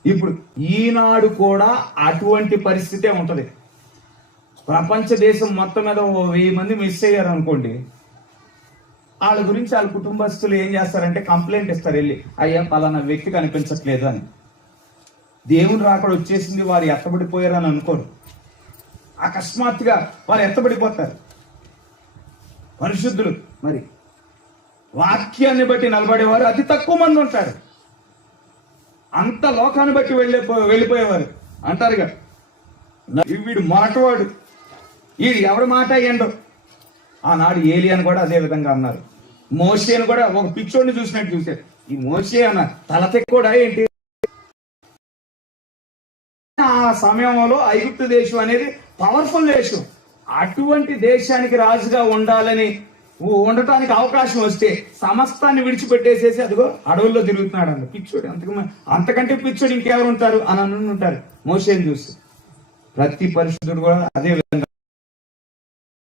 ఇప్పుడు ఈనాడు కూడా అటువంటి పరిస్థితే ఉంటది. ప్రపంచ దేశం మొత్తం మీద 1000 మంది మిస్ అయ్యారు అనుకోండి, వాళ్ళ గురించి వాళ్ళ కుటుంబస్తులు ఏం చేస్తారంటే కంప్లైంట్ ఇస్తారు వెళ్ళి, అయ్యా పలానా వ్యక్తి కనిపించట్లేదు అని. దేవుని రాకడ వచ్చేసింది, వారు ఎత్తబడిపోయారు అని అనుకోరు. అకస్మాత్తుగా వారు ఎత్తబడిపోతారు. పరిశుద్ధులు మరి వాక్యాన్ని బట్టి నిలబడేవారు అతి తక్కువ మంది ఉంటారు. అంత లోకాన్ని బట్టి వెళ్ళిపోయేవారు అంటారుగా, వీడు మొరటవాడు, వీడు ఎవరి మాట అయ్యండు. ఆనాడు ఏలియాను కూడా అదే విధంగా అన్నారు. మోషేను కూడా ఒక పిచ్చోడిని చూసినట్టు చూశారు. ఈ మోషే అన్న తల తెక్కుడా ఏంటి? ఆ సమయంలో ఐగుప్తు దేశం అనేది పవర్ఫుల్ దేశం. అటువంటి దేశానికి రాజుగా ఉండటానికి అవకాశం వస్తే సమస్తాన్ని విడిచిపెట్టేసేసి అదిగో అడవుల్లో తిరుగుతున్నాడు అండి పిచ్చోడు. అంతకంటే పిచ్చోడు ఇంకెవరు ఉంటారు అని ఉంటారు మోషేని చూసి. ప్రతి పరిశుద్ధుడు కూడా అదే విధంగా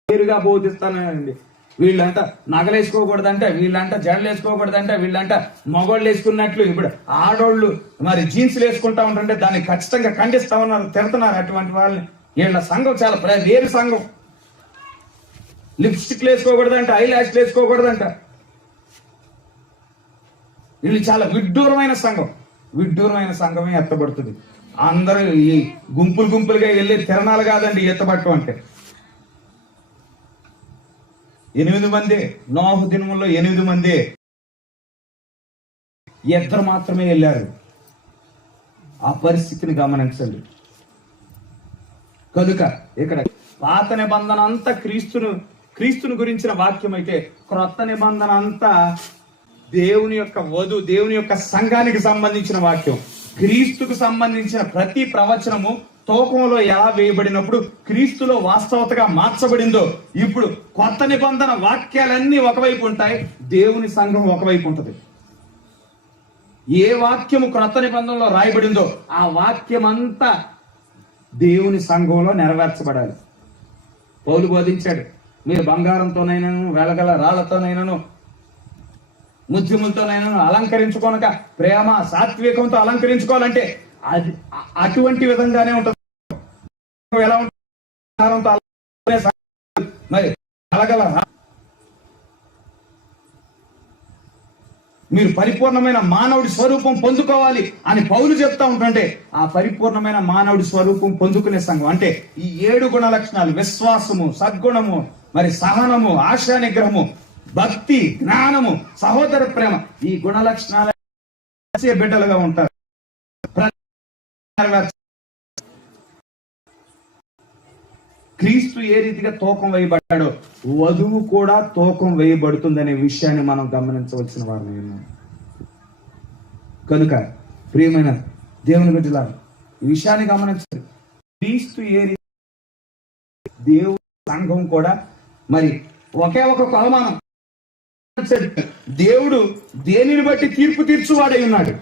పేరుగా బోధిస్తానండి. వీళ్ళంట నగలేసుకోకూడదంట, వీళ్ళంట జడలు వేసుకోకూడదంట, వీళ్ళంట మగోళ్ళు వేసుకున్నట్లు ఇప్పుడు ఆడోళ్ళు మరి జీన్స్లు వేసుకుంటా ఉంటుంటే దాన్ని ఖచ్చితంగా ఖండిస్తా ఉన్నారు, తిడుతున్నారు అటువంటి వాళ్ళని. వీళ్ళ సంఘం చాలా వేరు సంఘం. లిప్స్టిక్లు వేసుకోకూడదంట, ఐ లాష్లు వేసుకోకూడదంట. వీళ్ళు చాలా విడ్డూరమైన సంఘమే ఎత్తబడుతుంది. అందరూ ఈ గుంపులుగా వెళ్ళి తిరణాలు కాదండి ఎత్తబట్టం అంటే. 8 మంది, నోహు దినముల్లో 8 మంది, 2 మాత్రమే వెళ్ళారు. ఆ పరిస్థితిని గమనించండి. కనుక ఇక్కడ పాత నిబంధన అంతా క్రీస్తును గురించిన వాక్యం అయితే, క్రొత్త నిబంధన అంతా దేవుని యొక్క దేవుని యొక్క సంఘానికి సంబంధించిన వాక్యం. క్రీస్తుకు సంబంధించిన ప్రతి ప్రవచనము తూకంలో ఎలా వేయబడినప్పుడు క్రీస్తులో వాస్తవతగా మార్చబడిందో, ఇప్పుడు కొత్త నిబంధన వాక్యాలన్నీ ఒకవైపు ఉంటాయి, దేవుని సంఘం ఒకవైపు ఉంటుంది. ఏ వాక్యము క్రొత్త నిబంధనలో రాయబడిందో ఆ వాక్యం అంతా దేవుని సంఘంలో నెరవేర్చబడాలి. పౌలు బోధించాడు, మీరు బంగారంతోనైనాను, వెలగల రాళ్లతోనైనాను, ముత్యములతోనైనాను అలంకరించుకోనక ప్రేమ సాత్వికంతో అలంకరించుకోవాలంటే అది అటువంటి విధంగానే ఉంటుంది. ఎలా ఉంటుంది మరి వెలగల మీరు పరిపూర్ణమైన మానవుడి స్వరూపం పొందుకోవాలి అని పౌలు చెప్తా ఉంటుంటే, ఆ పరిపూర్ణమైన మానవుడి స్వరూపం పొందుకునే సంఘం అంటే ఈ 7 గుణ లక్షణాలు, విశ్వాసము, సద్గుణము, మరి సహనము, ఆశా నిగ్రహము, భక్తి, జ్ఞానము, సహోదర ప్రేమ, ఈ గుణ లక్షణాల బిడ్డలుగా ఉంటారు. క్రీస్తు ఏ రీతిగా తూకం వేయబడ్డాడో వధువు కూడా తూకం వేయబడుతుందనే విషయాన్ని మనం గమనించవలసిన వారమే. కనుక ప్రియమైన దేవుని బిడ్డలారా, ఈ విషయాన్ని గమనించాలి. క్రీస్తు ఏ రీతి, దేవుని సంఘం కూడా మరి ఒకే ఒక కొలమానం. దేవుడు దేనిని బట్టి తీర్పు తీర్చువాడై ఉన్నాడు.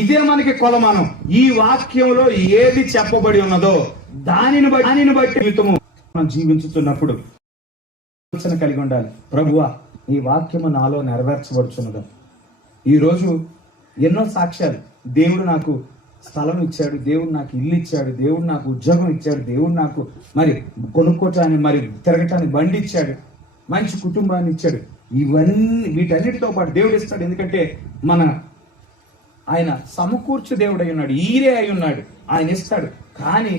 ఇదే మనకి కొలమానం. ఈ వాక్యంలో ఏది చెప్పబడి ఉన్నదో దానిని బట్టి జీవితము మనం జీవించుతున్నప్పుడు ఆలోచన కలిగి ఉండాలి. ప్రభువా, ఈ వాక్యము నాలో నెరవేర్చబడుచున్నదా? ఈరోజు ఎన్నో సాక్ష్యాలు. దేవుడు నాకు స్థలం ఇచ్చాడు, దేవుడు నాకు ఇల్లు ఇచ్చాడు, దేవుడు నాకు ఉద్యోగం ఇచ్చాడు, దేవుడు నాకు మరి కొనుక్కోటానికి, మరి తిరగటానికి బండి ఇచ్చాడు, మంచి కుటుంబాన్ని ఇచ్చాడు. వీటన్నిటితో పాటు దేవుడు ఇస్తాడు. ఎందుకంటే ఆయన సమకూర్చు దేవుడై ఉన్నాడు, ఈరే అయి ఉన్నాడు, ఆయన ఇస్తాడు. కానీ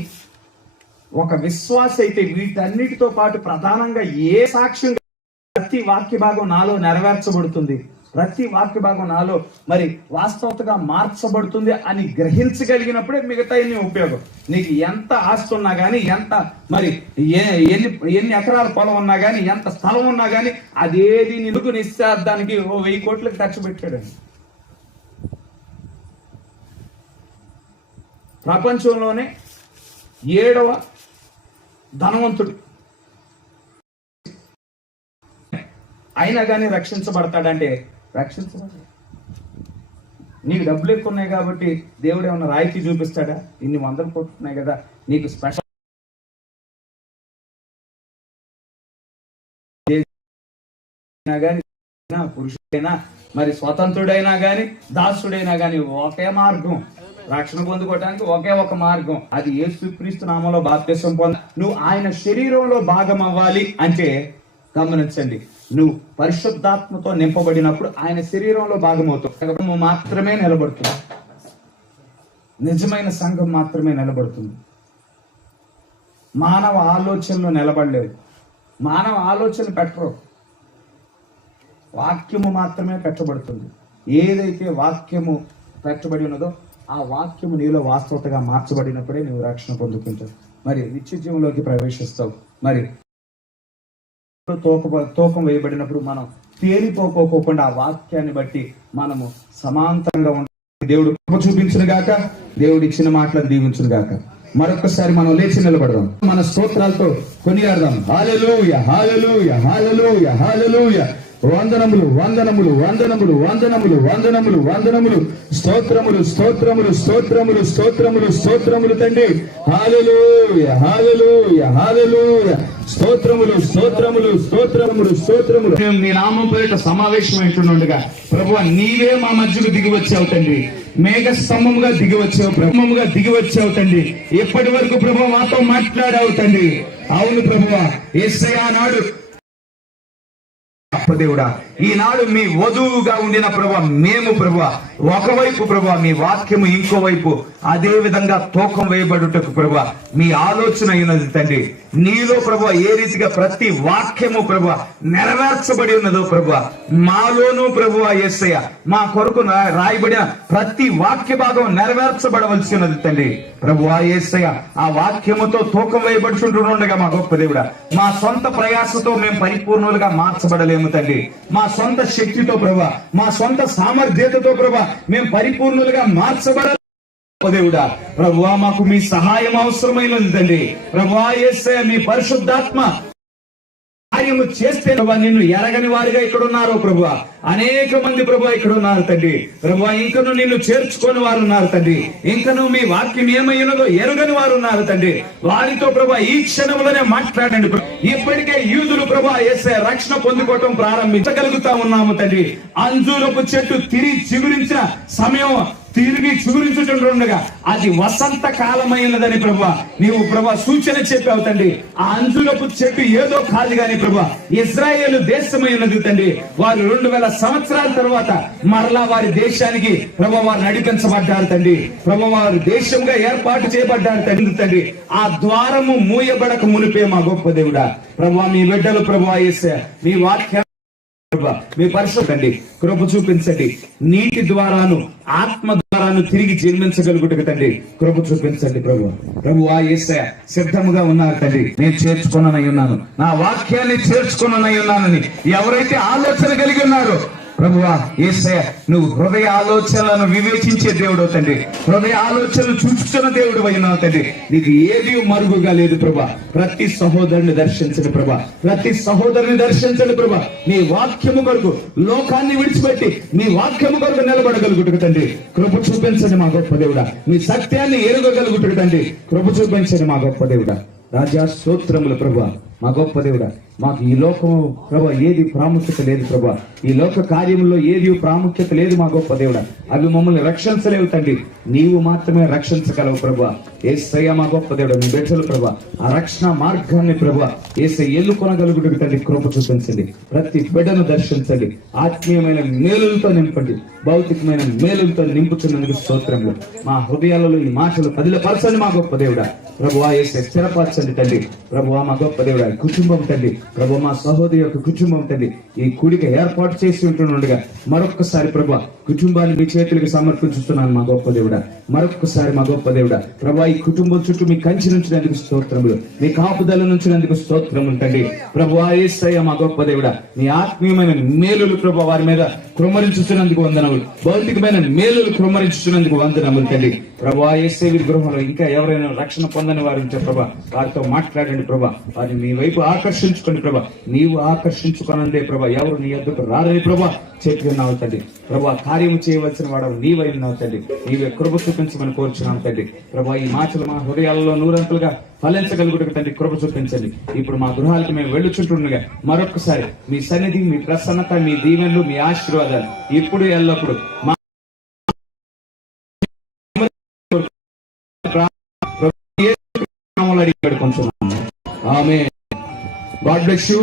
ఒక విశ్వాస అయితే వీటన్నిటితో పాటు ప్రధానంగా ఏ సాక్ష్యం, ప్రతి వాక్య భాగం నాలో నెరవేర్చబడుతుంది, ప్రతి వాక్య భాగం నాలో మరి వాస్తవతగా మార్చబడుతుంది అని గ్రహించగలిగినప్పుడే మిగతా ఎన్ని ఉపయోగం. నీకు ఎంత ఆస్తి ఉన్నా గానీ, ఎంత మరి ఎన్ని ఎకరాల పొలం ఉన్నా గానీ, ఎంత స్థలం ఉన్నా గానీ, అదేది నిలుగు నిశ్చార్థానికి 1000 కోట్లకు ఖర్చు పెట్టాడండి. ప్రపంచంలోనే 7వ ధనవంతుడు అయినా కానీ రక్షించబడతాడంటే రక్షించబడతాడు. నీకు డబ్బులు ఎక్కువ ఉన్నాయి కాబట్టి దేవుడు ఏమన్నా రాయితీ చూపిస్తాడా? ఇన్ని 100 కోట్లు ఉన్నాయి కదా, నీకు స్పెషల్ పురుషుడైనా, మరి స్వతంత్రుడైనా గాని, దాసుడైనా గాని ఒకే మార్గం. రక్షణ పొందుకోవడానికి ఒకే ఒక మార్గం, అది యేసుక్రీస్తు నామములో బాప్తిసం పొంద. నువ్వు ఆయన శరీరంలో భాగం అవ్వాలి అంటే గమనించండి, నువ్వు పరిశుద్ధాత్మతో నింపబడినప్పుడు ఆయన శరీరంలో భాగం అవుతావు. మాత్రమే నిలబడుతుంది, నిజమైన సంఘం మాత్రమే నిలబడుతుంది. మానవ ఆలోచనలు నిలబడలేదు, మానవ ఆలోచన పెట్టరు, వాక్యము మాత్రమే పెట్టబడుతుంది. ఏదైతే వాక్యము పెట్టబడి ఉన్నదో ఆ వాక్యము నీలో వాస్తవతగా మార్చబడినప్పుడే నువ్వు రక్షణ పొందుకుంటావు, మరి నిత్య జీవంలోకి ప్రవేశిస్తావు. మరి తూకం వేయబడినప్పుడు మనం తేలిపోకోకుండా ఆ వాక్యాన్ని బట్టి మనము సమాంతరంగా ఉండాలి. దేవుడు కృప చూపించును గాక, దేవుడు ఇచ్చిన మాటలను దీవించును గాక. మరొకసారి మనం లేచి నిలబడదాం, మన స్తోత్రాలతో కొనియాడదాం. హల్లెలూయా, హల్లెలూయా, హల్లెలూయా, హల్లెలూయా. వందనములు, వందనములు, వందనములు, వందనములు, వందనములు, వందనములు. స్తోత్రములు, స్తోత్రములు, స్తోత్రములు, స్తోత్రములు, స్తోత్రములు తండ్రి. హల్లెలూయా, హల్లెలూయా, హల్లెలూయా. స్తోత్రములు, స్తోత్రములు, స్తోత్రములు, స్తోత్రములు. మేము నీ నామం పేరిట సమావేశమైంటుండగా ప్రభువా, నీవే మా మధ్యకు దిగి వచ్చావు తండ్రి. మేఘ స్తంభముగా దిగి వచ్చావు, బ్రహ్మముగా దిగి వచ్చావు తండ్రి. ఎప్పటి వరకు ప్రభువా మాతో మాట్లాడావు తండ్రి. అవును ప్రభువా, యేసయ్య నాడు దేవుడా, ఈనాడు మీ వధువుగా ఉండిన ప్రభా మేము ప్రభా ఒకవైపు ప్రభా మీ వాక్యము ఇంకోవైపు అదే విధంగా తూకం వేయబడుటకు ప్రభా మీ ఆలోచన అయినది తండ్రి. నీలో ప్రభా ఏ రీతిగా ప్రతి వాక్యము ప్రభా నెరవేర్చబడి ఉన్నదో ప్రభా మాలోనూ ప్రభువా యేసయ్య మా కొరకు రాయబడిన ప్రతి వాక్య భాగం నెరవేర్చబడవలసి ఉన్నది తండ్రి. ప్రభువా యేసయ్య ఆ వాక్యముతో తూకం వేయబడుతుండగా మా గొప్ప దేవుడా, మా సొంత ప్రయాసతో మేము పరిపూర్ణులుగా మార్చబడలేము తండ్రి. మా సొంత శక్తితో ప్రభా, మా సొంత సామర్థ్యతతో ప్రభా మేము పరిపూర్ణులుగా మార్చబడ దేవుడా, ప్రభువా మాకు మీ సహాయం అవసరమైనది తండ్రి. ప్రభువా యేసయ్య మీ పరిశుద్ధాత్మ కార్యము చేస్తే ప్రభా నిన్ను ఎరగని వారిగా ఇక్కడ ఉన్నారు ప్రభువా. అనేక మంది ప్రభా ఇక్కడ ఉన్నారు తండ్రి. ప్రభువా ఇంకను నిన్ను చేర్చుకొని వారు ఉన్నారు తండ్రి. ఇంకను మీ వాక్యం ఏమైనదో ఎరుగని వారు ఉన్నారు తండ్రి. వారితో ప్రభా ఈ క్షణంలోనే మాట్లాడండి. ఇప్పటికే యూదులు ప్రభా యేసయ్య రక్షణ పొందుకోవటం ప్రారంభించగలుగుతా ఉన్నాము తండ్రి. అంజూరపు చెట్టు తిరిగి చిగురించిన సమయం తిరిగి చిగురించుతుండగా అది వసంత కాలమైనదని ప్రభా నీవు ప్రభా సూచన చెప్పావు తండ్రి. ఆ అంజురపు చెట్టు ఏదో కాదు గాని ప్రభా ఇజ్రాయేలు దేశమైనది తండ్రి. వారు 2000 సంవత్సరాల తర్వాత మరలా వారి దేశానికి ప్రభా వారు నడిపించబడ్డారు తండ్రి. ప్రభా వారు దేశంగా ఏర్పాటు చేయబడ్డారు తండ్రి. ఆ ద్వారము మూయబడక మునిపే మా గొప్ప దేవుడా ప్రభా మీ బిడ్డలు ప్రభా యేసయ్య మీ వాక్య మీ పరిశుద్ధండి కృప చూపించండి. నీటి ద్వారాను ఆత్మ ద్వారాను తిరిగి జన్మించగలుగుటకు తండ్రి కృప చూపించండి. ప్రభువా యేసయ్య సిద్ధముగా ఉన్నారు తండ్రి. నేను చేర్చుకున్ననై ఉన్నాను, నా వాక్యాన్ని చేర్చుకున్ననై ఉన్నానని ఎవరైతే ఆలోచన కలిగి ఉన్నారో ప్రభువా యేసయ్య నువ్వు హృదయ ఆలోచనలను వివేచించే దేవుడు తండ్రి. హృదయ ఆలోచనలు చూస్తున్న దేవుడు అయినావు తండ్రి. నీకు ఏది మరుగుగా లేదు ప్రభా. ప్రతి సహోదరుని దర్శించండి ప్రభా, ప్రతి సహోదరుని దర్శించండి ప్రభా. నీ వాక్యము కొరకు లోకాన్ని విడిచిపెట్టి నీ వాక్యము కొరకు నిలబడగలుగుటకు తండ్రి కృప చూపించండి మా గొప్ప దేవుడా. మీ సత్యాన్ని ఎరుగగలుగుటకు తండ్రి కృప చూపించండి మా గొప్ప దేవుడా. రాజా స్తోత్రములు ప్రభా మా గొప్ప దేవుడా. మాకు ఈ లోకము ప్రభా ఏది ప్రాముఖ్యత లేదు ప్రభా. ఈ లోక కార్యంలో ఏది ప్రాముఖ్యత లేదు మా గొప్ప దేవుడా. అవి మమ్మల్ని రక్షించలేవు తండ్రి. నీవు మాత్రమే రక్షించగలవు ప్రభా. యేసయ్య మా గొప్ప దేవుడా మీ బిడ్డలు ప్రభా ఆ రక్షణ మార్గాన్ని ప్రభా యేసయ్య ఎన్నుకొనగలుగుటకు తండ్రి కృప చూపించండి. ప్రతి బిడ్డను దర్శించండి. ఆత్మీయమైన మేలులతో నింపండి. భౌతికమైన మేలులతో నింపుతున్నందుకు స్తోత్రములు. మా హృదయాలలో ఈ మాటలు పదిలపరచండి మా గొప్ప దేవుడా. ప్రభువా యేసయ్య స్థిరపరచండి తండ్రి. ప్రభువా మా గొప్ప దేవుడా కుటుంబం తండ్రి. ప్రభు మా సహోదరి యొక్క కుటుంబం తండ్రి ఈ కూడిక ఏర్పాటు చేసి ఉంటుండగా మరొక్కసారి ప్రభా కుటుంబాన్ని మీ చేతులకు సమర్పించుతున్నాను మా గొప్ప దేవుడా. మరొక్కసారి మా గొప్ప దేవుడా ప్రభా ఈ కుటుంబం చుట్టూ మీ కంచి నుంచినందుకు స్తోత్రములు, మీ కాపుదల నుంచినందుకు స్తోత్రములు తండ్రి. ప్రభువా యేసయ్య మా గొప్ప దేవుడా మీ ఆత్మీయమైన మేలులు ప్రభా వారి మీద కృమ్మరించుతున్నందుకు వందనములు. భౌతికమైన మేలులు కృమ్మరించుతున్నందుకు వందనములు తండ్రి. ప్రభువా యేసయ్య వీరి గృహంలో ఇంకా ఎవరైనా రక్షణ పొందని వారు ఉంటే ప్రభా వారితో మాట్లాడండి ప్రభా. వారిని మీ వైపు ఆకర్షించుకోండి ప్రభా. నీవు ఆకర్షించుకోనందే ప్రభా ఎవరు నీ ఎద్దుకు రారని ప్రభా చెప్పినావు తండ్రి. ప్రభా కార్యం చేయవలసిన వాడు నీవై ఉన్నావు తండ్రి. నీవే కృప చూపించమని కోరుచున్నాం తండ్రి. ప్రభా ఈ మాటలు మా హృదయాలలో నూరంతులుగా ఫలించగలుగుటకు తండ్రి కృప చూపించండి. ఇప్పుడు మా గృహాలకు మేము వెళ్ళుచుంటుండగా మరొకసారి మీ సన్నిధి, మీ ప్రసన్నత, మీ దీవెనలు, మీ ఆశీర్వాదాలు ఇప్పుడు ఎల్లప్పుడు మా ఆమేన్. God bless you.